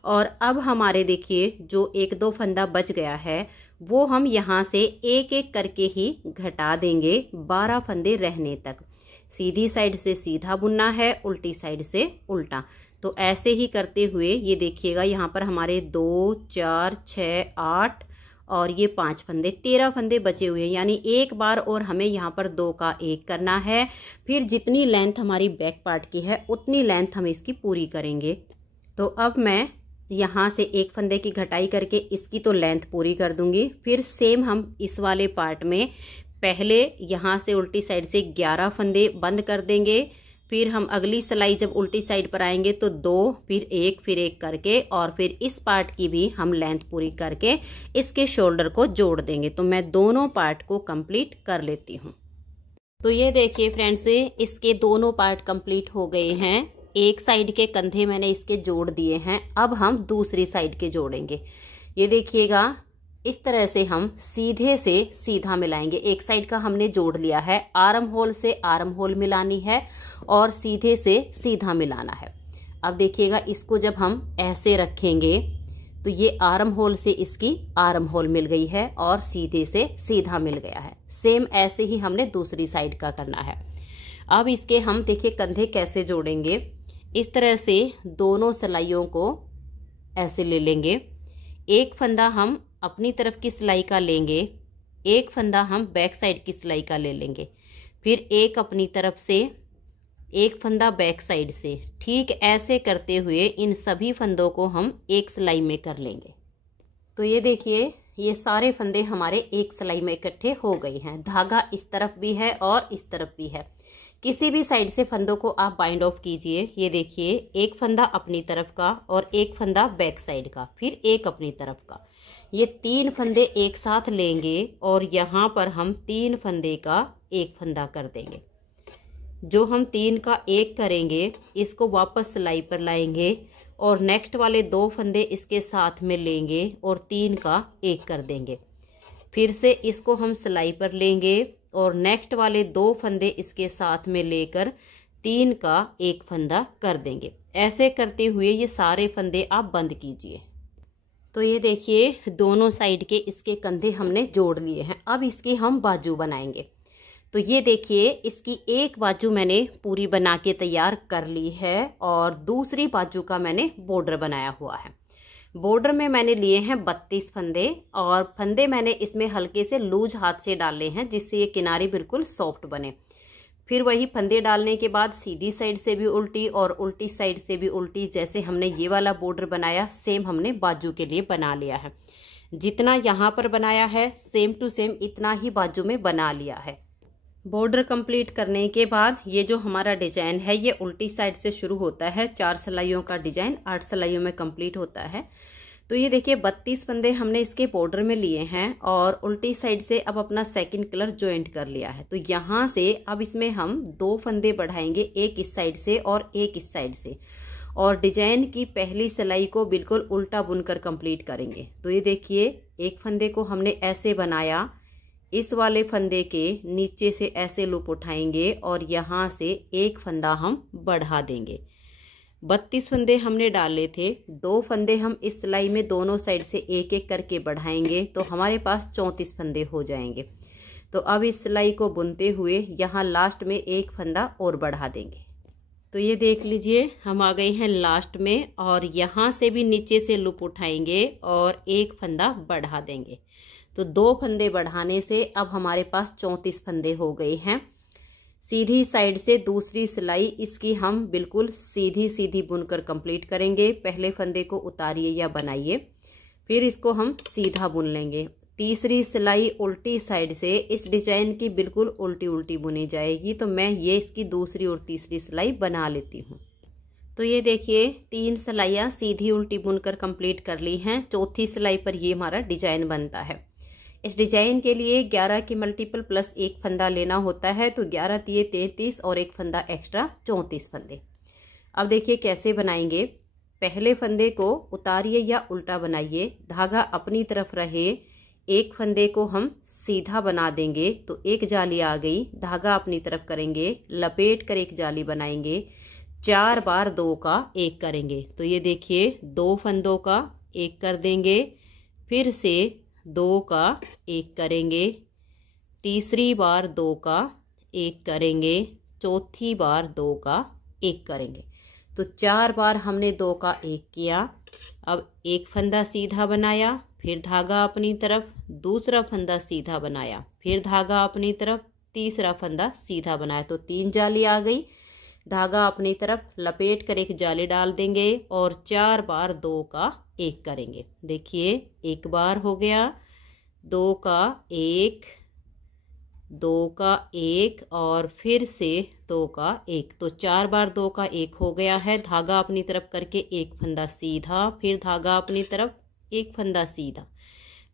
और अब हमारे देखिए जो 1-2 फंदा बच गया है वो हम यहाँ से एक एक करके ही घटा देंगे 12 फंदे रहने तक। सीधी साइड से सीधा बुनना है, उल्टी साइड से उल्टा। तो ऐसे ही करते हुए ये देखिएगा यहाँ पर हमारे 2, 4, 6, 8 और ये 5 फंदे, 13 फंदे बचे हुए हैं। यानी एक बार और हमें यहाँ पर 2 का 1 करना है। फिर जितनी लेंथ हमारी बैक पार्ट की है उतनी लेंथ हम इसकी पूरी करेंगे। तो अब मैं यहाँ से 1 फंदे की घटाई करके इसकी तो लेंथ पूरी कर दूंगी। फिर सेम हम इस वाले पार्ट में पहले यहाँ से उल्टी साइड से 11 फंदे बंद कर देंगे। फिर हम अगली सिलाई जब उल्टी साइड पर आएंगे तो 2 फिर 1 करके और फिर इस पार्ट की भी हम लेंथ पूरी करके इसके शोल्डर को जोड़ देंगे। तो मैं दोनों पार्ट को कंप्लीट कर लेती हूँ। तो ये देखिए फ्रेंड्स, इसके दोनों पार्ट कंप्लीट हो गए हैं। एक साइड के कंधे मैंने इसके जोड़ दिए हैं। अब हम दूसरी साइड के जोड़ेंगे। ये देखिएगा इस तरह से हम सीधे से सीधा मिलाएंगे। एक साइड का हमने जोड़ लिया है, आर्म होल से आर्म होल मिलानी है और सीधे से सीधा मिलाना है। अब देखिएगा इसको जब हम ऐसे रखेंगे तो ये आर्म होल से इसकी आर्म होल मिल गई है और सीधे से सीधा मिल गया है। सेम ऐसे ही हमने दूसरी साइड का करना है। अब इसके हम देखिए कंधे कैसे जोड़ेंगे। इस तरह से दोनों सिलाइयों को ऐसे ले लेंगे। एक फंदा हम अपनी तरफ की सिलाई का लेंगे, एक फंदा हम बैक साइड की सिलाई का ले लेंगे, फिर एक अपनी तरफ से, एक फंदा बैक साइड से। ठीक ऐसे करते हुए इन सभी फंदों को हम एक सिलाई में कर लेंगे। तो ये देखिए ये सारे फंदे हमारे एक सिलाई में इकट्ठे हो गए हैं। धागा इस तरफ भी है और इस तरफ भी है। किसी भी साइड से फंदों को आप बाइंड ऑफ कीजिए। ये देखिए एक फंदा अपनी तरफ का और एक फंदा बैक साइड का, फिर एक अपनी तरफ का। ये 3 फंदे एक साथ लेंगे और यहाँ पर हम 3 फंदे का 1 फंदा कर देंगे। जो हम 3 का 1 करेंगे इसको वापस सिलाई पर लाएंगे और नेक्स्ट वाले 2 फंदे इसके साथ में लेंगे और 3 का 1 कर देंगे। फिर से इसको हम सिलाई पर लेंगे और नेक्स्ट वाले 2 फंदे इसके साथ में लेकर 3 का 1 फंदा कर देंगे। ऐसे करते हुए ये सारे फंदे आप बंद कीजिए। तो ये देखिए दोनों साइड के इसके कंधे हमने जोड़ लिए हैं। अब इसकी हम बाजू बनाएंगे। तो ये देखिए इसकी एक बाजू मैंने पूरी बना के तैयार कर ली है और दूसरी बाजू का मैंने बॉर्डर बनाया हुआ है। बॉर्डर में मैंने लिए हैं 32 फंदे और फंदे मैंने इसमें हल्के से लूज हाथ से डाले हैं जिससे ये किनारे बिल्कुल सॉफ्ट बने। फिर वही फंदे डालने के बाद सीधी साइड से भी उल्टी और उल्टी साइड से भी उल्टी, जैसे हमने ये वाला बॉर्डर बनाया सेम हमने बाजू के लिए बना लिया है। जितना यहाँ पर बनाया है सेम टू सेम इतना ही बाजू में बना लिया है। बॉर्डर कंप्लीट करने के बाद ये जो हमारा डिजाइन है ये उल्टी साइड से शुरू होता है। 4 सिलाइयों का डिजाइन 8 सिलाइयों में कंप्लीट होता है। तो ये देखिए 32 फंदे हमने इसके बॉर्डर में लिए हैं और उल्टी साइड से अब अपना सेकंड कलर ज्वाइंट कर लिया है। तो यहाँ से अब इसमें हम 2 फंदे बढ़ाएंगे, एक इस साइड से और एक इस साइड से, और डिजाइन की पहली सिलाई को बिल्कुल उल्टा बुनकर कंप्लीट करेंगे। तो ये देखिए एक फंदे को हमने ऐसे बनाया, इस वाले फंदे के नीचे से ऐसे लूप उठाएंगे और यहाँ से एक फंदा हम बढ़ा देंगे। 32 फंदे हमने डाले थे, 2 फंदे हम इस सिलाई में दोनों साइड से एक एक करके बढ़ाएंगे तो हमारे पास 34 फंदे हो जाएंगे। तो अब इस सिलाई को बुनते हुए यहाँ लास्ट में एक फंदा और बढ़ा देंगे। तो ये देख लीजिए हम आ गए हैं लास्ट में और यहाँ से भी नीचे से लूप उठाएंगे और एक फंदा बढ़ा देंगे। तो 2 फंदे बढ़ाने से अब हमारे पास 34 फंदे हो गए हैं। सीधी साइड से दूसरी सिलाई इसकी हम बिल्कुल सीधी सीधी बुनकर कंप्लीट करेंगे। पहले फंदे को उतारिए या बनाइए, फिर इसको हम सीधा बुन लेंगे। तीसरी सिलाई उल्टी साइड से इस डिजाइन की बिल्कुल उल्टी उल्टी बुनी जाएगी। तो मैं ये इसकी दूसरी और तीसरी सिलाई बना लेती हूँ। तो ये देखिए 3 सिलाइयाँ सीधी उल्टी बुनकर कंप्लीट कर ली हैं। चौथी सिलाई पर ये हमारा डिजाइन बनता है। इस डिजाइन के लिए 11 के मल्टीपल प्लस एक फंदा लेना होता है। तो 11 तिये 33 और एक फंदा एक्स्ट्रा 34 फंदे। अब देखिए कैसे बनाएंगे। पहले फंदे को उतारिए या उल्टा बनाइए, धागा अपनी तरफ रहे, एक फंदे को हम सीधा बना देंगे तो एक जाली आ गई, धागा अपनी तरफ करेंगे, लपेट कर एक जाली बनाएंगे, 4 बार 2 का 1 करेंगे। तो ये देखिए 2 फंदों का 1 कर देंगे, फिर से 2 का 1 करेंगे, तीसरी बार 2 का 1 करेंगे, चौथी बार 2 का 1 करेंगे। तो 4 बार हमने 2 का 1 किया। अब एक फंदा सीधा बनाया, फिर धागा अपनी तरफ, दूसरा फंदा सीधा बनाया, फिर धागा अपनी तरफ, तीसरा फंदा सीधा बनाया। तो 3 जाली आ गई, धागा अपनी तरफ लपेट कर एक जाली डाल देंगे और 4 बार 2 का 1 करेंगे। देखिए 1 बार हो गया, 2 का 1, 2 का 1 और फिर से 2 का 1। तो 4 बार 2 का 1 हो गया है। धागा अपनी तरफ करके एक फंदा सीधा, फिर धागा अपनी तरफ, एक फंदा सीधा,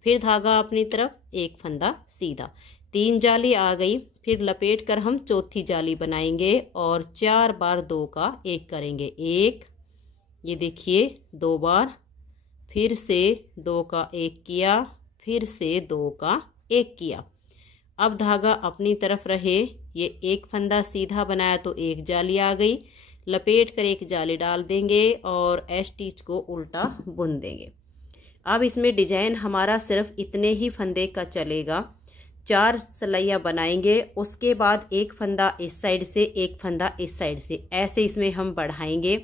फिर धागा अपनी तरफ, एक फंदा सीधा। 3 जाली आ गई, फिर लपेट कर हम चौथी जाली बनाएंगे और 4 बार 2 का 1 करेंगे। 1, ये देखिए 2 बार, फिर से 2 का 1 किया, फिर से 2 का 1 किया। अब धागा अपनी तरफ रहे, ये एक फंदा सीधा बनाया तो एक जाली आ गई, लपेट कर एक जाली डाल देंगे और स्टिच को उल्टा बुन देंगे। अब इसमें डिजाइन हमारा सिर्फ इतने ही फंदे का चलेगा। 4 सिलाइयाँ बनाएंगे, उसके बाद एक फंदा इस साइड से, एक फंदा इस साइड से, ऐसे इसमें हम बढ़ाएंगे।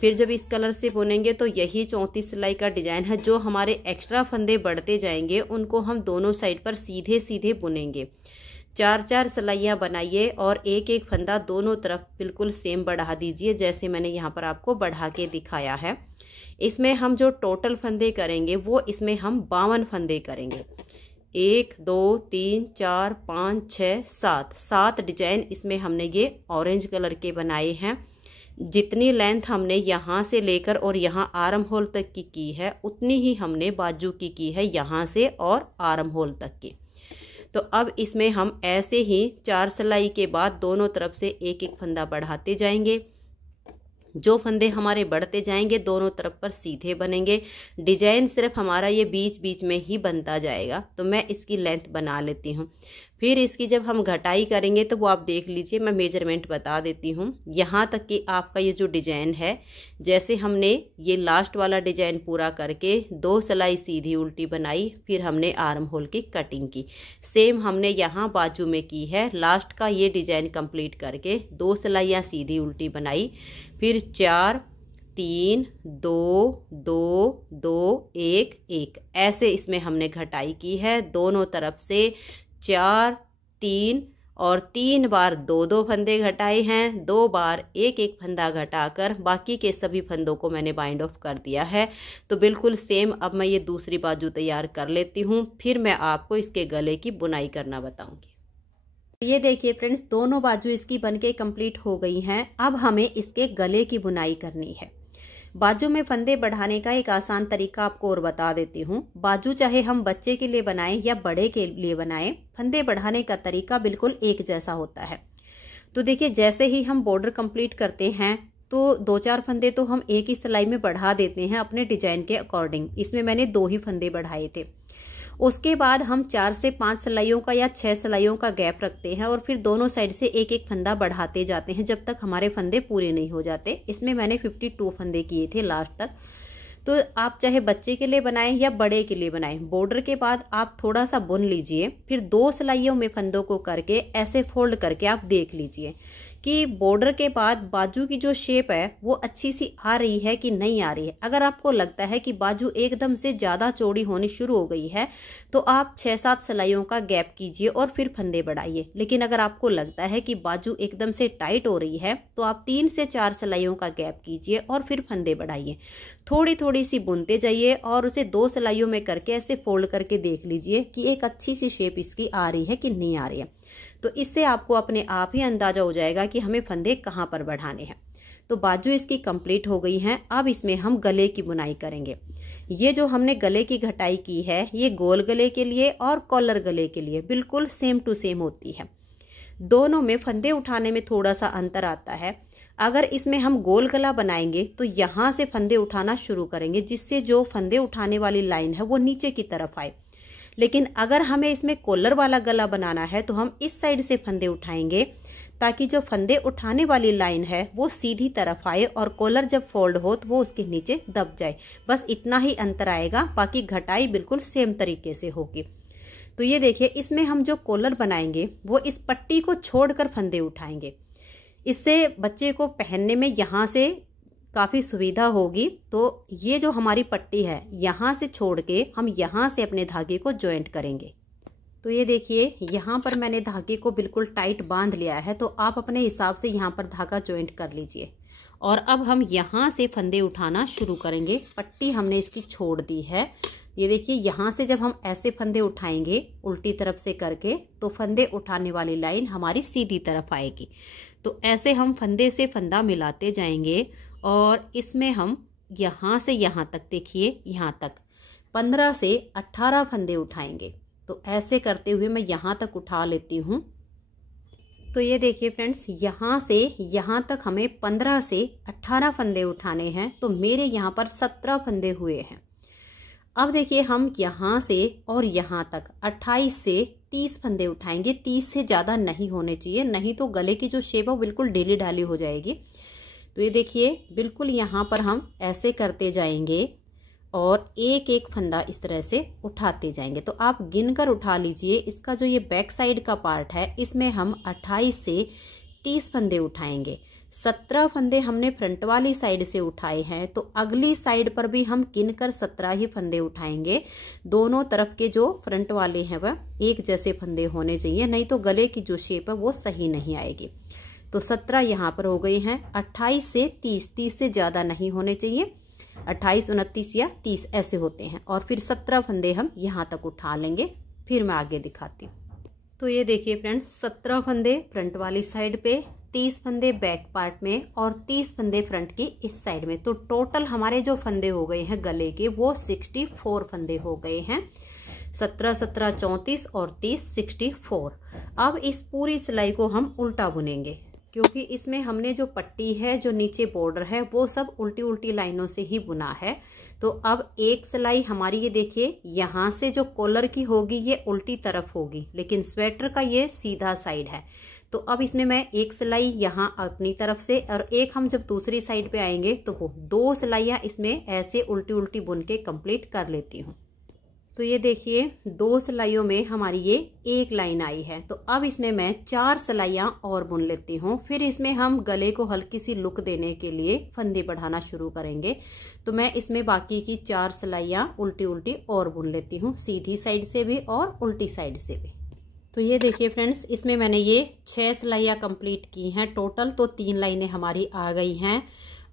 फिर जब इस कलर से बुनेंगे तो यही 34 सिलाई का डिजाइन है। जो हमारे एक्स्ट्रा फंदे बढ़ते जाएंगे उनको हम दोनों साइड पर सीधे सीधे बुनेंगे। 4-4 सिलाइयाँ बनाइए और एक एक फंदा दोनों तरफ बिल्कुल सेम बढ़ा दीजिए, जैसे मैंने यहाँ पर आपको बढ़ा के दिखाया है। इसमें हम जो टोटल फंदे करेंगे वो इसमें हम 52 फंदे करेंगे। 1 2 3 4 5 6 7 डिजाइन इसमें हमने ये ऑरेंज कलर के बनाए हैं। जितनी लेंथ हमने यहाँ से लेकर और यहाँ आर्म होल तक की है उतनी ही हमने बाजू की है, यहाँ से और आर्म होल तक की। तो अब इसमें हम ऐसे ही 4 सिलाई के बाद दोनों तरफ से एक एक फंदा बढ़ाते जाएंगे। जो फंदे हमारे बढ़ते जाएंगे दोनों तरफ पर सीधे बनेंगे। डिजाइन सिर्फ हमारा ये बीच बीच में ही बनता जाएगा। तो मैं इसकी लेंथ बना लेती हूँ। फिर इसकी जब हम घटाई करेंगे तो वो आप देख लीजिए, मैं मेजरमेंट बता देती हूँ। यहाँ तक कि आपका ये जो डिजाइन है, जैसे हमने ये लास्ट वाला डिजाइन पूरा करके 2 सिलाई सीधी उल्टी बनाई, फिर हमने आर्म होल की कटिंग की, सेम हमने यहाँ बाजू में की है। लास्ट का ये डिजाइन कंप्लीट करके 2 सिलाइयाँ सीधी उल्टी बनाई, फिर 4 3 2 2 2 1 1 ऐसे इसमें हमने घटाई की है। दोनों तरफ से 4 3 और 3 बार 2-2 फंदे घटाए हैं, 2 बार 1-1 फंदा घटाकर बाकी के सभी फंदों को मैंने बाइंड ऑफ कर दिया है। तो बिल्कुल सेम अब मैं ये दूसरी बाजू तैयार कर लेती हूँ, फिर मैं आपको इसके गले की बुनाई करना बताऊँगी। ये देखिए फ्रेंड्स, दोनों बाजू इसकी बनके कंप्लीट हो गई हैं। अब हमें इसके गले की बुनाई करनी है। बाजू में फंदे बढ़ाने का एक आसान तरीका आपको और बता देती हूँ। बाजू चाहे हम बच्चे के लिए बनाएं या बड़े के लिए बनाएं, फंदे बढ़ाने का तरीका बिल्कुल एक जैसा होता है। तो देखिए, जैसे ही हम बॉर्डर कंप्लीट करते हैं तो 2-4 फंदे तो हम एक ही सिलाई में बढ़ा देते हैं अपने डिजाइन के अकॉर्डिंग। इसमें मैंने 2 ही फंदे बढ़ाए थे। उसके बाद हम 4 से 5 सिलाइयों का या 6 सिलाइयों का गैप रखते हैं और फिर दोनों साइड से 1-1 फंदा बढ़ाते जाते हैं जब तक हमारे फंदे पूरे नहीं हो जाते। इसमें मैंने 52 फंदे किए थे लास्ट तक। तो आप चाहे बच्चे के लिए बनाएं या बड़े के लिए बनाएं, बॉर्डर के बाद आप थोड़ा सा बुन लीजिए, फिर 2 सिलाइयों में फंदों को करके ऐसे फोल्ड करके आप देख लीजिए कि बॉर्डर के बाद बाजू की जो शेप है वो अच्छी सी आ रही है कि नहीं आ रही है। अगर आपको लगता है कि बाजू एकदम से ज्यादा चौड़ी होनी शुरू हो गई है तो आप 6-7 सिलाइयों का गैप कीजिए और फिर फंदे बढ़ाइए। लेकिन अगर आपको लगता है कि बाजू एकदम से टाइट हो रही है तो आप 3 से 4 सिलाइयों का गैप कीजिए और फिर फंदे बढ़ाइए। थोड़ी थोड़ी सी बुनते जाइए और उसे 2 सिलाइयों में करके ऐसे फोल्ड करके देख लीजिए कि एक अच्छी सी शेप इसकी आ रही है कि नहीं आ रही है। तो इससे आपको अपने आप ही अंदाजा हो जाएगा कि हमें फंदे कहाँ पर बढ़ाने हैं। तो बाजू इसकी कंप्लीट हो गई हैं। अब इसमें हम गले की बुनाई करेंगे। ये जो हमने गले की घटाई की है ये गोल गले के लिए और कॉलर गले के लिए बिल्कुल सेम टू सेम होती है। दोनों में फंदे उठाने में थोड़ा सा अंतर आता है। अगर इसमें हम गोल गला बनाएंगे तो यहाँ से फंदे उठाना शुरू करेंगे जिससे जो फंदे उठाने वाली लाइन है वो नीचे की तरफ आए। लेकिन अगर हमें इसमें कॉलर वाला गला बनाना है तो हम इस साइड से फंदे उठाएंगे ताकि जो फंदे उठाने वाली लाइन है वो सीधी तरफ आए और कॉलर जब फोल्ड हो तो वो उसके नीचे दब जाए। बस इतना ही अंतर आएगा, बाकी घटाई बिल्कुल सेम तरीके से होगी। तो ये देखिए, इसमें हम जो कॉलर बनाएंगे वो इस पट्टी को छोड़कर फंदे उठाएंगे। इससे बच्चे को पहनने में यहाँ से काफी सुविधा होगी। तो ये जो हमारी पट्टी है यहाँ से छोड़ के हम यहाँ से अपने धागे को ज्वाइंट करेंगे। तो ये देखिए, यहाँ पर मैंने धागे को बिल्कुल टाइट बांध लिया है। तो आप अपने हिसाब से यहाँ पर धागा ज्वाइंट कर लीजिए और अब हम यहाँ से फंदे उठाना शुरू करेंगे। पट्टी हमने इसकी छोड़ दी है। ये देखिए, यहाँ से जब हम ऐसे फंदे उठाएंगे उल्टी तरफ से करके तो फंदे उठाने वाली लाइन हमारी सीधी तरफ आएगी। तो ऐसे हम फंदे से फंदा मिलाते जाएंगे और इसमें हम यहाँ से यहाँ तक, देखिए यहाँ तक 15 से 18 फंदे उठाएंगे। तो ऐसे करते हुए मैं यहाँ तक उठा लेती हूँ। तो ये देखिए फ्रेंड्स, यहाँ से यहाँ तक हमें 15 से 18 फंदे उठाने हैं। तो मेरे यहाँ पर 17 फंदे हुए हैं। अब देखिए, हम यहाँ से और यहाँ तक 28 से 30 फंदे उठाएंगे। 30 से ज़्यादा नहीं होने चाहिए, नहीं तो गले की जो शेप है वो बिल्कुल ढीली ढाली हो जाएगी। तो ये देखिए, बिल्कुल यहाँ पर हम ऐसे करते जाएंगे और एक एक फंदा इस तरह से उठाते जाएंगे। तो आप गिनकर उठा लीजिए। इसका जो ये बैक साइड का पार्ट है इसमें हम 28 से 30 फंदे उठाएंगे। 17 फंदे हमने फ्रंट वाली साइड से उठाए हैं, तो अगली साइड पर भी हम गिनकर 17 ही फंदे उठाएंगे। दोनों तरफ के जो फ्रंट वाले हैं वह एक जैसे फंदे होने चाहिए, नहीं तो गले की जो शेप है वो सही नहीं आएगी। तो 17 यहाँ पर हो गए हैं। 28 से 30 से ज़्यादा नहीं होने चाहिए। 28, 29 या 30 ऐसे होते हैं। और फिर 17 फंदे हम यहाँ तक उठा लेंगे। फिर मैं आगे दिखाती हूँ। तो ये देखिए फ्रेंड्स, 17 फंदे फ्रंट वाली साइड पे, 30 फंदे बैक पार्ट में और 30 फंदे फ्रंट की इस साइड में। तो टोटल हमारे जो फंदे हो गए हैं गले के वो 64 फंदे हो गए हैं। 17, 17, 34 और 30, 64। अब इस पूरी सिलाई को हम उल्टा बुनेंगे क्योंकि इसमें हमने जो पट्टी है, जो नीचे बॉर्डर है, वो सब उल्टी उल्टी लाइनों से ही बुना है। तो अब एक सिलाई हमारी, ये देखिए, यहाँ से जो कॉलर की होगी ये उल्टी तरफ होगी, लेकिन स्वेटर का ये सीधा साइड है। तो अब इसमें मैं एक सिलाई यहाँ अपनी तरफ से और एक हम जब दूसरी साइड पे आएंगे तो वो 2 सिलाइयाँ इसमें ऐसे उल्टी उल्टी बुन के कंप्लीट कर लेती हूँ। तो ये देखिए, 2 सिलाइयों में हमारी ये एक लाइन आई है। तो अब इसमें मैं 4 सिलाइयाँ और बुन लेती हूँ। फिर इसमें हम गले को हल्की सी लुक देने के लिए फंदे बढ़ाना शुरू करेंगे। तो मैं इसमें बाकी की 4 सिलाइयाँ उल्टी उल्टी और बुन लेती हूँ, सीधी साइड से भी और उल्टी साइड से भी। तो ये देखिए फ्रेंड्स, इसमें मैंने ये 6 सिलाइयाँ कंप्लीट की हैं टोटल, तो 3 लाइनें हमारी आ गई हैं।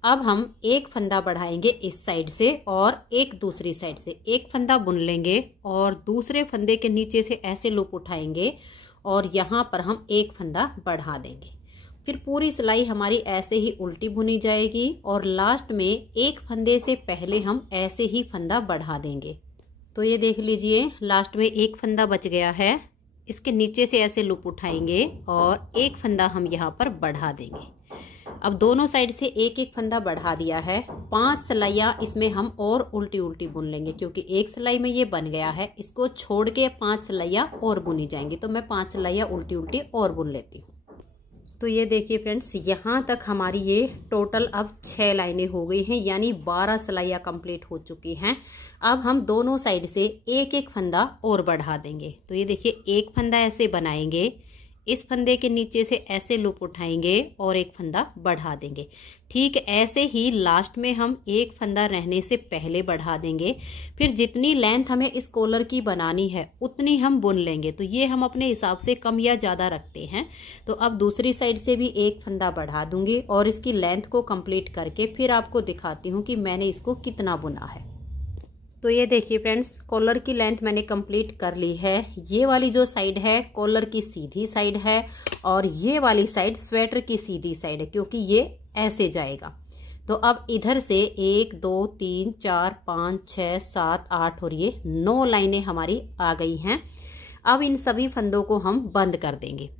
अब हम एक फंदा बढ़ाएंगे इस साइड से और एक दूसरी साइड से, एक फंदा बुन लेंगे और दूसरे फंदे के नीचे से ऐसे लूप उठाएंगे और यहाँ पर हम एक फंदा बढ़ा देंगे। फिर पूरी सिलाई हमारी ऐसे ही उल्टी बुनी जाएगी और लास्ट में एक फंदे से पहले हम ऐसे ही फंदा बढ़ा देंगे। तो ये देख लीजिए, लास्ट में एक फंदा बच गया है, इसके नीचे से ऐसे लूप उठाएंगे और एक फंदा हम यहाँ पर बढ़ा देंगे। अब दोनों साइड से एक एक फंदा बढ़ा दिया है। 5 सिलाइयाँ इसमें हम और उल्टी उल्टी बुन लेंगे, क्योंकि एक सिलाई में ये बन गया है, इसको छोड़ के 5 सिलाइयाँ और बुनी जाएंगी। तो मैं 5 सिलाइयाँ उल्टी उल्टी और बुन लेती हूँ। तो ये देखिए फ्रेंड्स, यहाँ तक हमारी ये टोटल अब 6 लाइनें हो गई हैं, यानी 12 सिलाइयाँ कंप्लीट हो चुकी हैं। अब हम दोनों साइड से एक एक फंदा और बढ़ा देंगे। तो ये देखिए, एक फंदा ऐसे बनाएंगे, इस फंदे के नीचे से ऐसे लूप उठाएंगे और एक फंदा बढ़ा देंगे। ठीक ऐसे ही लास्ट में हम एक फंदा रहने से पहले बढ़ा देंगे। फिर जितनी लेंथ हमें इस कॉलर की बनानी है उतनी हम बुन लेंगे। तो ये हम अपने हिसाब से कम या ज़्यादा रखते हैं। तो अब दूसरी साइड से भी एक फंदा बढ़ा दूंगी और इसकी लेंथ को कंप्लीट करके फिर आपको दिखाती हूँ कि मैंने इसको कितना बुना है। तो ये देखिए फ्रेंड्स, कॉलर की लेंथ मैंने कंप्लीट कर ली है। ये वाली जो साइड है कॉलर की सीधी साइड है और ये वाली साइड स्वेटर की सीधी साइड है, क्योंकि ये ऐसे जाएगा। तो अब इधर से 1 2 3 4 5 6 7 8 और ये 9 लाइनें हमारी आ गई हैं। अब इन सभी फंदों को हम बंद कर देंगे।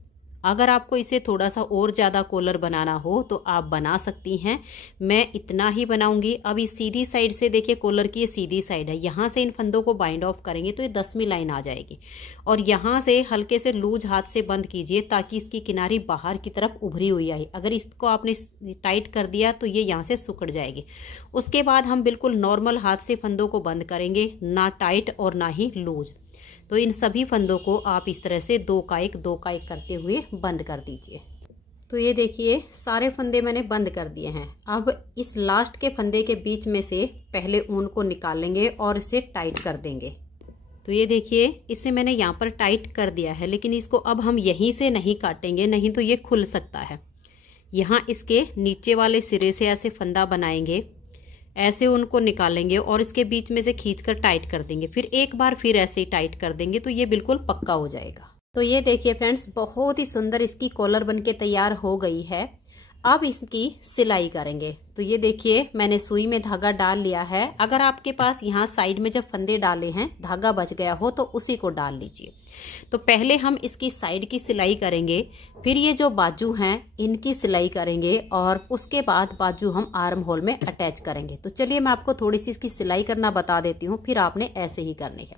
अगर आपको इसे थोड़ा सा और ज़्यादा कॉलर बनाना हो तो आप बना सकती हैं। मैं इतना ही बनाऊंगी। अब इस सीधी साइड से देखिए, कॉलर की ये सीधी साइड है, यहाँ से इन फंदों को बाइंड ऑफ करेंगे तो ये 10वीं लाइन आ जाएगी। और यहाँ से हल्के से लूज हाथ से बंद कीजिए ताकि इसकी किनारी बाहर की तरफ उभरी हुई आए। अगर इसको आपने टाइट कर दिया तो ये यहाँ से सिकुड़ जाएगी। उसके बाद हम बिल्कुल नॉर्मल हाथ से फंदों को बंद करेंगे, ना टाइट और ना ही लूज। तो इन सभी फंदों को आप इस तरह से 2 का 1 2 का 1 करते हुए बंद कर दीजिए। तो ये देखिए, सारे फंदे मैंने बंद कर दिए हैं। अब इस लास्ट के फंदे के बीच में से पहले ऊन को निकालेंगे और इसे टाइट कर देंगे। तो ये देखिए, इसे मैंने यहाँ पर टाइट कर दिया है, लेकिन इसको अब हम यहीं से नहीं काटेंगे, नहीं तो ये खुल सकता है। यहाँ इसके नीचे वाले सिरे से ऐसे फंदा बनाएंगे, ऐसे उनको निकालेंगे और इसके बीच में से खींचकर टाइट कर देंगे। फिर एक बार फिर ऐसे ही टाइट कर देंगे तो ये बिल्कुल पक्का हो जाएगा। तो ये देखिए फ्रेंड्स, बहुत ही सुंदर इसकी कॉलर बनके तैयार हो गई है। अब इसकी सिलाई करेंगे। तो ये देखिए, मैंने सुई में धागा डाल लिया है। अगर आपके पास यहाँ साइड में जब फंदे डाले हैं धागा बच गया हो तो उसी को डाल लीजिए। तो पहले हम इसकी साइड की सिलाई करेंगे, फिर ये जो बाजू हैं इनकी सिलाई करेंगे और उसके बाद बाजू हम आर्म होल में अटैच करेंगे। तो चलिए मैं आपको थोड़ी सी इसकी सिलाई करना बता देती हूँ, फिर आपने ऐसे ही करनी है।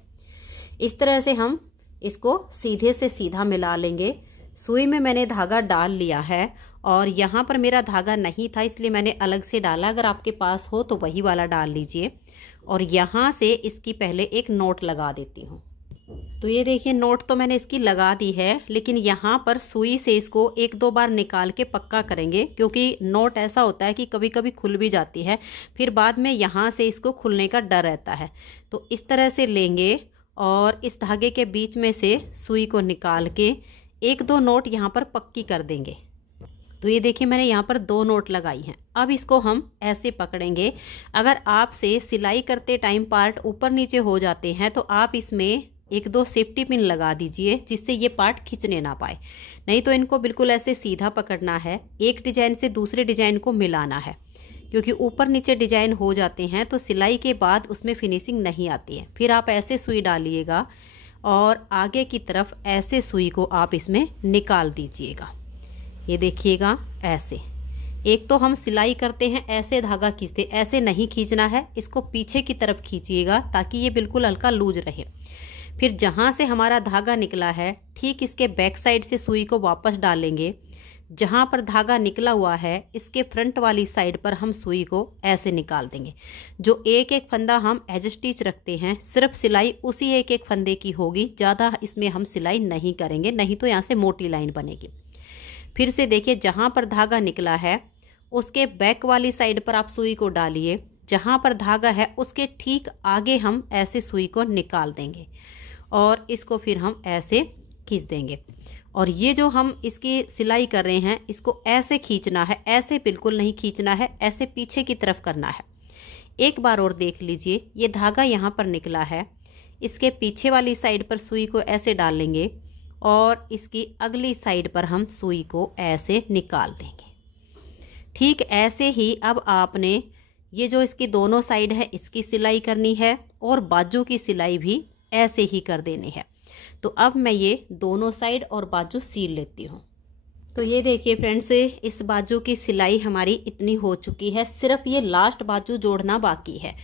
इस तरह से हम इसको सीधे से सीधा मिला लेंगे। सुई में मैंने धागा डाल लिया है और यहाँ पर मेरा धागा नहीं था इसलिए मैंने अलग से डाला। अगर आपके पास हो तो वही वाला डाल लीजिए। और यहाँ से इसकी पहले एक नोट लगा देती हूँ। तो ये देखिए, नोट तो मैंने इसकी लगा दी है, लेकिन यहाँ पर सुई से इसको 1-2 बार निकाल के पक्का करेंगे, क्योंकि नोट ऐसा होता है कि कभी कभी खुल भी जाती है, फिर बाद में यहाँ से इसको खुलने का डर रहता है। तो इस तरह से लेंगे और इस धागे के बीच में से सुई को निकाल के 1-2 नोट यहाँ पर पक्की कर देंगे। तो ये देखिए, मैंने यहाँ पर 2 नोट लगाई हैं। अब इसको हम ऐसे पकड़ेंगे। अगर आपसे सिलाई करते टाइम पार्ट ऊपर नीचे हो जाते हैं तो आप इसमें 1-2 सेफ्टी पिन लगा दीजिए, जिससे ये पार्ट खींचने ना पाए। नहीं तो इनको बिल्कुल ऐसे सीधा पकड़ना है, एक डिजाइन से दूसरे डिजाइन को मिलाना है, क्योंकि ऊपर नीचे डिजाइन हो जाते हैं तो सिलाई के बाद उसमें फिनिशिंग नहीं आती है। फिर आप ऐसे सुई डालिएगा और आगे की तरफ ऐसे सुई को आप इसमें निकाल दीजिएगा। ये देखिएगा, ऐसे। एक तो हम सिलाई करते हैं ऐसे धागा खींचते, ऐसे नहीं खींचना है, इसको पीछे की तरफ खींचिएगा ताकि ये बिल्कुल हल्का लूज रहे। फिर जहाँ से हमारा धागा निकला है ठीक इसके बैक साइड से सुई को वापस डालेंगे। जहाँ पर धागा निकला हुआ है इसके फ्रंट वाली साइड पर हम सुई को ऐसे निकाल देंगे। जो एक एक फंदा हम एज स्टिच रखते हैं, सिर्फ सिलाई उसी एक एक फंदे की होगी, ज़्यादा इसमें हम सिलाई नहीं करेंगे, नहीं तो यहाँ से मोटी लाइन बनेगी। फिर से देखिए, जहाँ पर धागा निकला है उसके बैक वाली साइड पर आप सुई को डालिए। जहाँ पर धागा है उसके ठीक आगे हम ऐसे सुई को निकाल देंगे और इसको फिर हम ऐसे खींच देंगे। और ये जो हम इसकी सिलाई कर रहे हैं इसको ऐसे खींचना है, ऐसे बिल्कुल नहीं खींचना है, ऐसे पीछे की तरफ करना है। एक बार और देख लीजिए, ये धागा यहाँ पर निकला है, इसके पीछे वाली साइड पर सुई को ऐसे डाल लेंगे और इसकी अगली साइड पर हम सुई को ऐसे निकाल देंगे। ठीक ऐसे ही अब आपने ये जो इसकी दोनों साइड है इसकी सिलाई करनी है और बाजू की सिलाई भी ऐसे ही कर देनी है। तो अब मैं ये दोनों साइड और बाजू सील लेती हूँ। तो ये देखिए फ्रेंड्स, इस बाजू की सिलाई हमारी इतनी हो चुकी है, सिर्फ ये लास्ट बाजू जोड़ना बाकी है।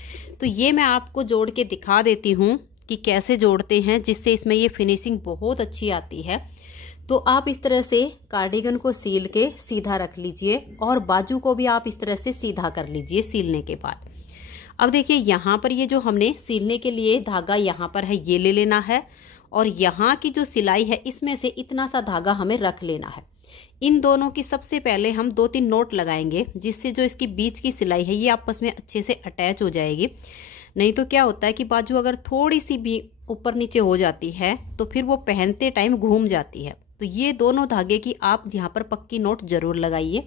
तो ये मैं आपको जोड़ के दिखा देती हूँ कि कैसे जोड़ते हैं, जिससे इसमें ये फिनिशिंग बहुत अच्छी आती है। तो आप इस तरह से कार्डिगन को सील के सीधा रख लीजिए और बाजू को भी आप इस तरह से सीधा कर लीजिए सीलने के बाद। अब देखिए यहाँ पर ये जो हमने सीलने के लिए धागा यहाँ पर है ये ले लेना है और यहाँ की जो सिलाई है इसमें से इतना सा धागा हमें रख लेना है। इन दोनों की सबसे पहले हम 2-3 नोट लगाएंगे, जिससे जो इसकी बीच की सिलाई है ये आपस में अच्छे से अटैच हो जाएगी। नहीं तो क्या होता है कि बाजू अगर थोड़ी सी भी ऊपर नीचे हो जाती है तो फिर वो पहनते टाइम घूम जाती है। तो ये दोनों धागे की आप यहाँ पर पक्की नोट जरूर लगाइए।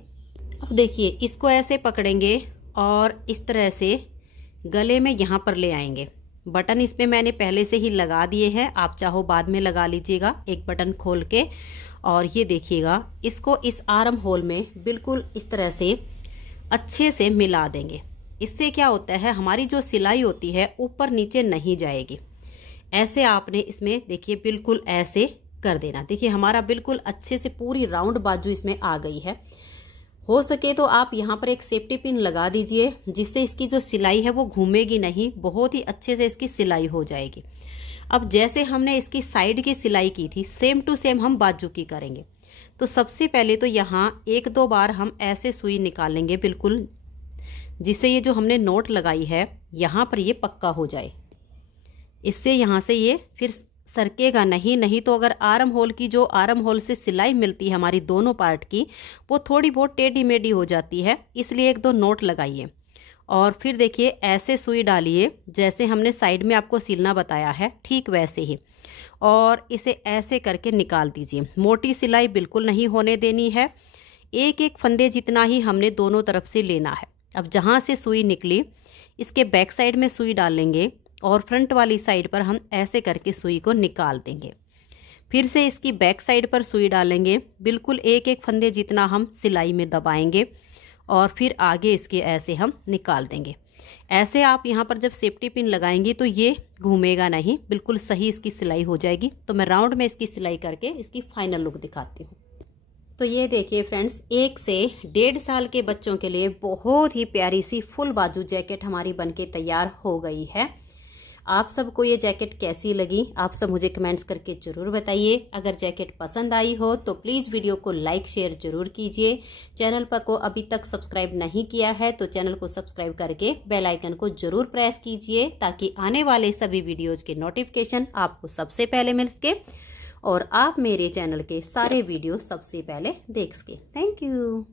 अब देखिए इसको ऐसे पकड़ेंगे और इस तरह से गले में यहाँ पर ले आएंगे। बटन इसमें मैंने पहले से ही लगा दिए हैं, आप चाहो बाद में लगा लीजिएगा एक बटन खोल के। और ये देखिएगा इसको इस आर्म होल में बिल्कुल इस तरह से अच्छे से मिला देंगे। इससे क्या होता है हमारी जो सिलाई होती है ऊपर नीचे नहीं जाएगी। ऐसे आपने इसमें देखिए बिल्कुल ऐसे कर देना। देखिए हमारा बिल्कुल अच्छे से पूरी राउंड बाजू इसमें आ गई है। हो सके तो आप यहाँ पर एक सेफ्टी पिन लगा दीजिए, जिससे इसकी जो सिलाई है वो घूमेगी नहीं, बहुत ही अच्छे से इसकी सिलाई हो जाएगी। अब जैसे हमने इसकी साइड की सिलाई की थी सेम टू सेम हम बाजू की करेंगे। तो सबसे पहले तो यहाँ 1-2 बार हम ऐसे सुई निकालेंगे बिल्कुल, जिससे ये जो हमने नोट लगाई है यहाँ पर ये पक्का हो जाए। इससे यहाँ से ये फिर सरकेगा नहीं तो अगर आर्म होल की जो आर्म होल से सिलाई मिलती है हमारी दोनों पार्ट की वो थोड़ी बहुत टेढ़ी मेढ़ी हो जाती है। इसलिए 1-2 नोट लगाइए और फिर देखिए ऐसे सुई डालिए जैसे हमने साइड में आपको सिलना बताया है, ठीक वैसे ही, और इसे ऐसे करके निकाल दीजिए। मोटी सिलाई बिल्कुल नहीं होने देनी है, एक फंदे जितना ही हमने दोनों तरफ से लेना है। अब जहाँ से सुई निकली इसके बैक साइड में सुई डालेंगे और फ्रंट वाली साइड पर हम ऐसे करके सुई को निकाल देंगे। फिर से इसकी बैक साइड पर सुई डालेंगे, बिल्कुल एक फंदे जितना हम सिलाई में दबाएंगे और फिर आगे इसके ऐसे हम निकाल देंगे। ऐसे आप यहाँ पर जब सेफ्टी पिन लगाएंगी तो ये घूमेगा नहीं, बिल्कुल सही इसकी सिलाई हो जाएगी। तो मैं राउंड में इसकी सिलाई करके इसकी फाइनल लुक दिखाती हूँ। तो ये देखिए फ्रेंड्स, 1 से 1.5 साल के बच्चों के लिए बहुत ही प्यारी सी फुल बाजू जैकेट हमारी बनके तैयार हो गई है। आप सबको ये जैकेट कैसी लगी आप सब मुझे कमेंट्स करके ज़रूर बताइए। अगर जैकेट पसंद आई हो तो प्लीज़ वीडियो को लाइक शेयर ज़रूर कीजिए। चैनल पर को अभी तक सब्सक्राइब नहीं किया है तो चैनल को सब्सक्राइब करके बेल आइकन को ज़रूर प्रेस कीजिए, ताकि आने वाले सभी वीडियोज़ के नोटिफिकेशन आपको सबसे पहले मिल सके और आप मेरे चैनल के सारे वीडियो सबसे पहले देख सके। Thank you.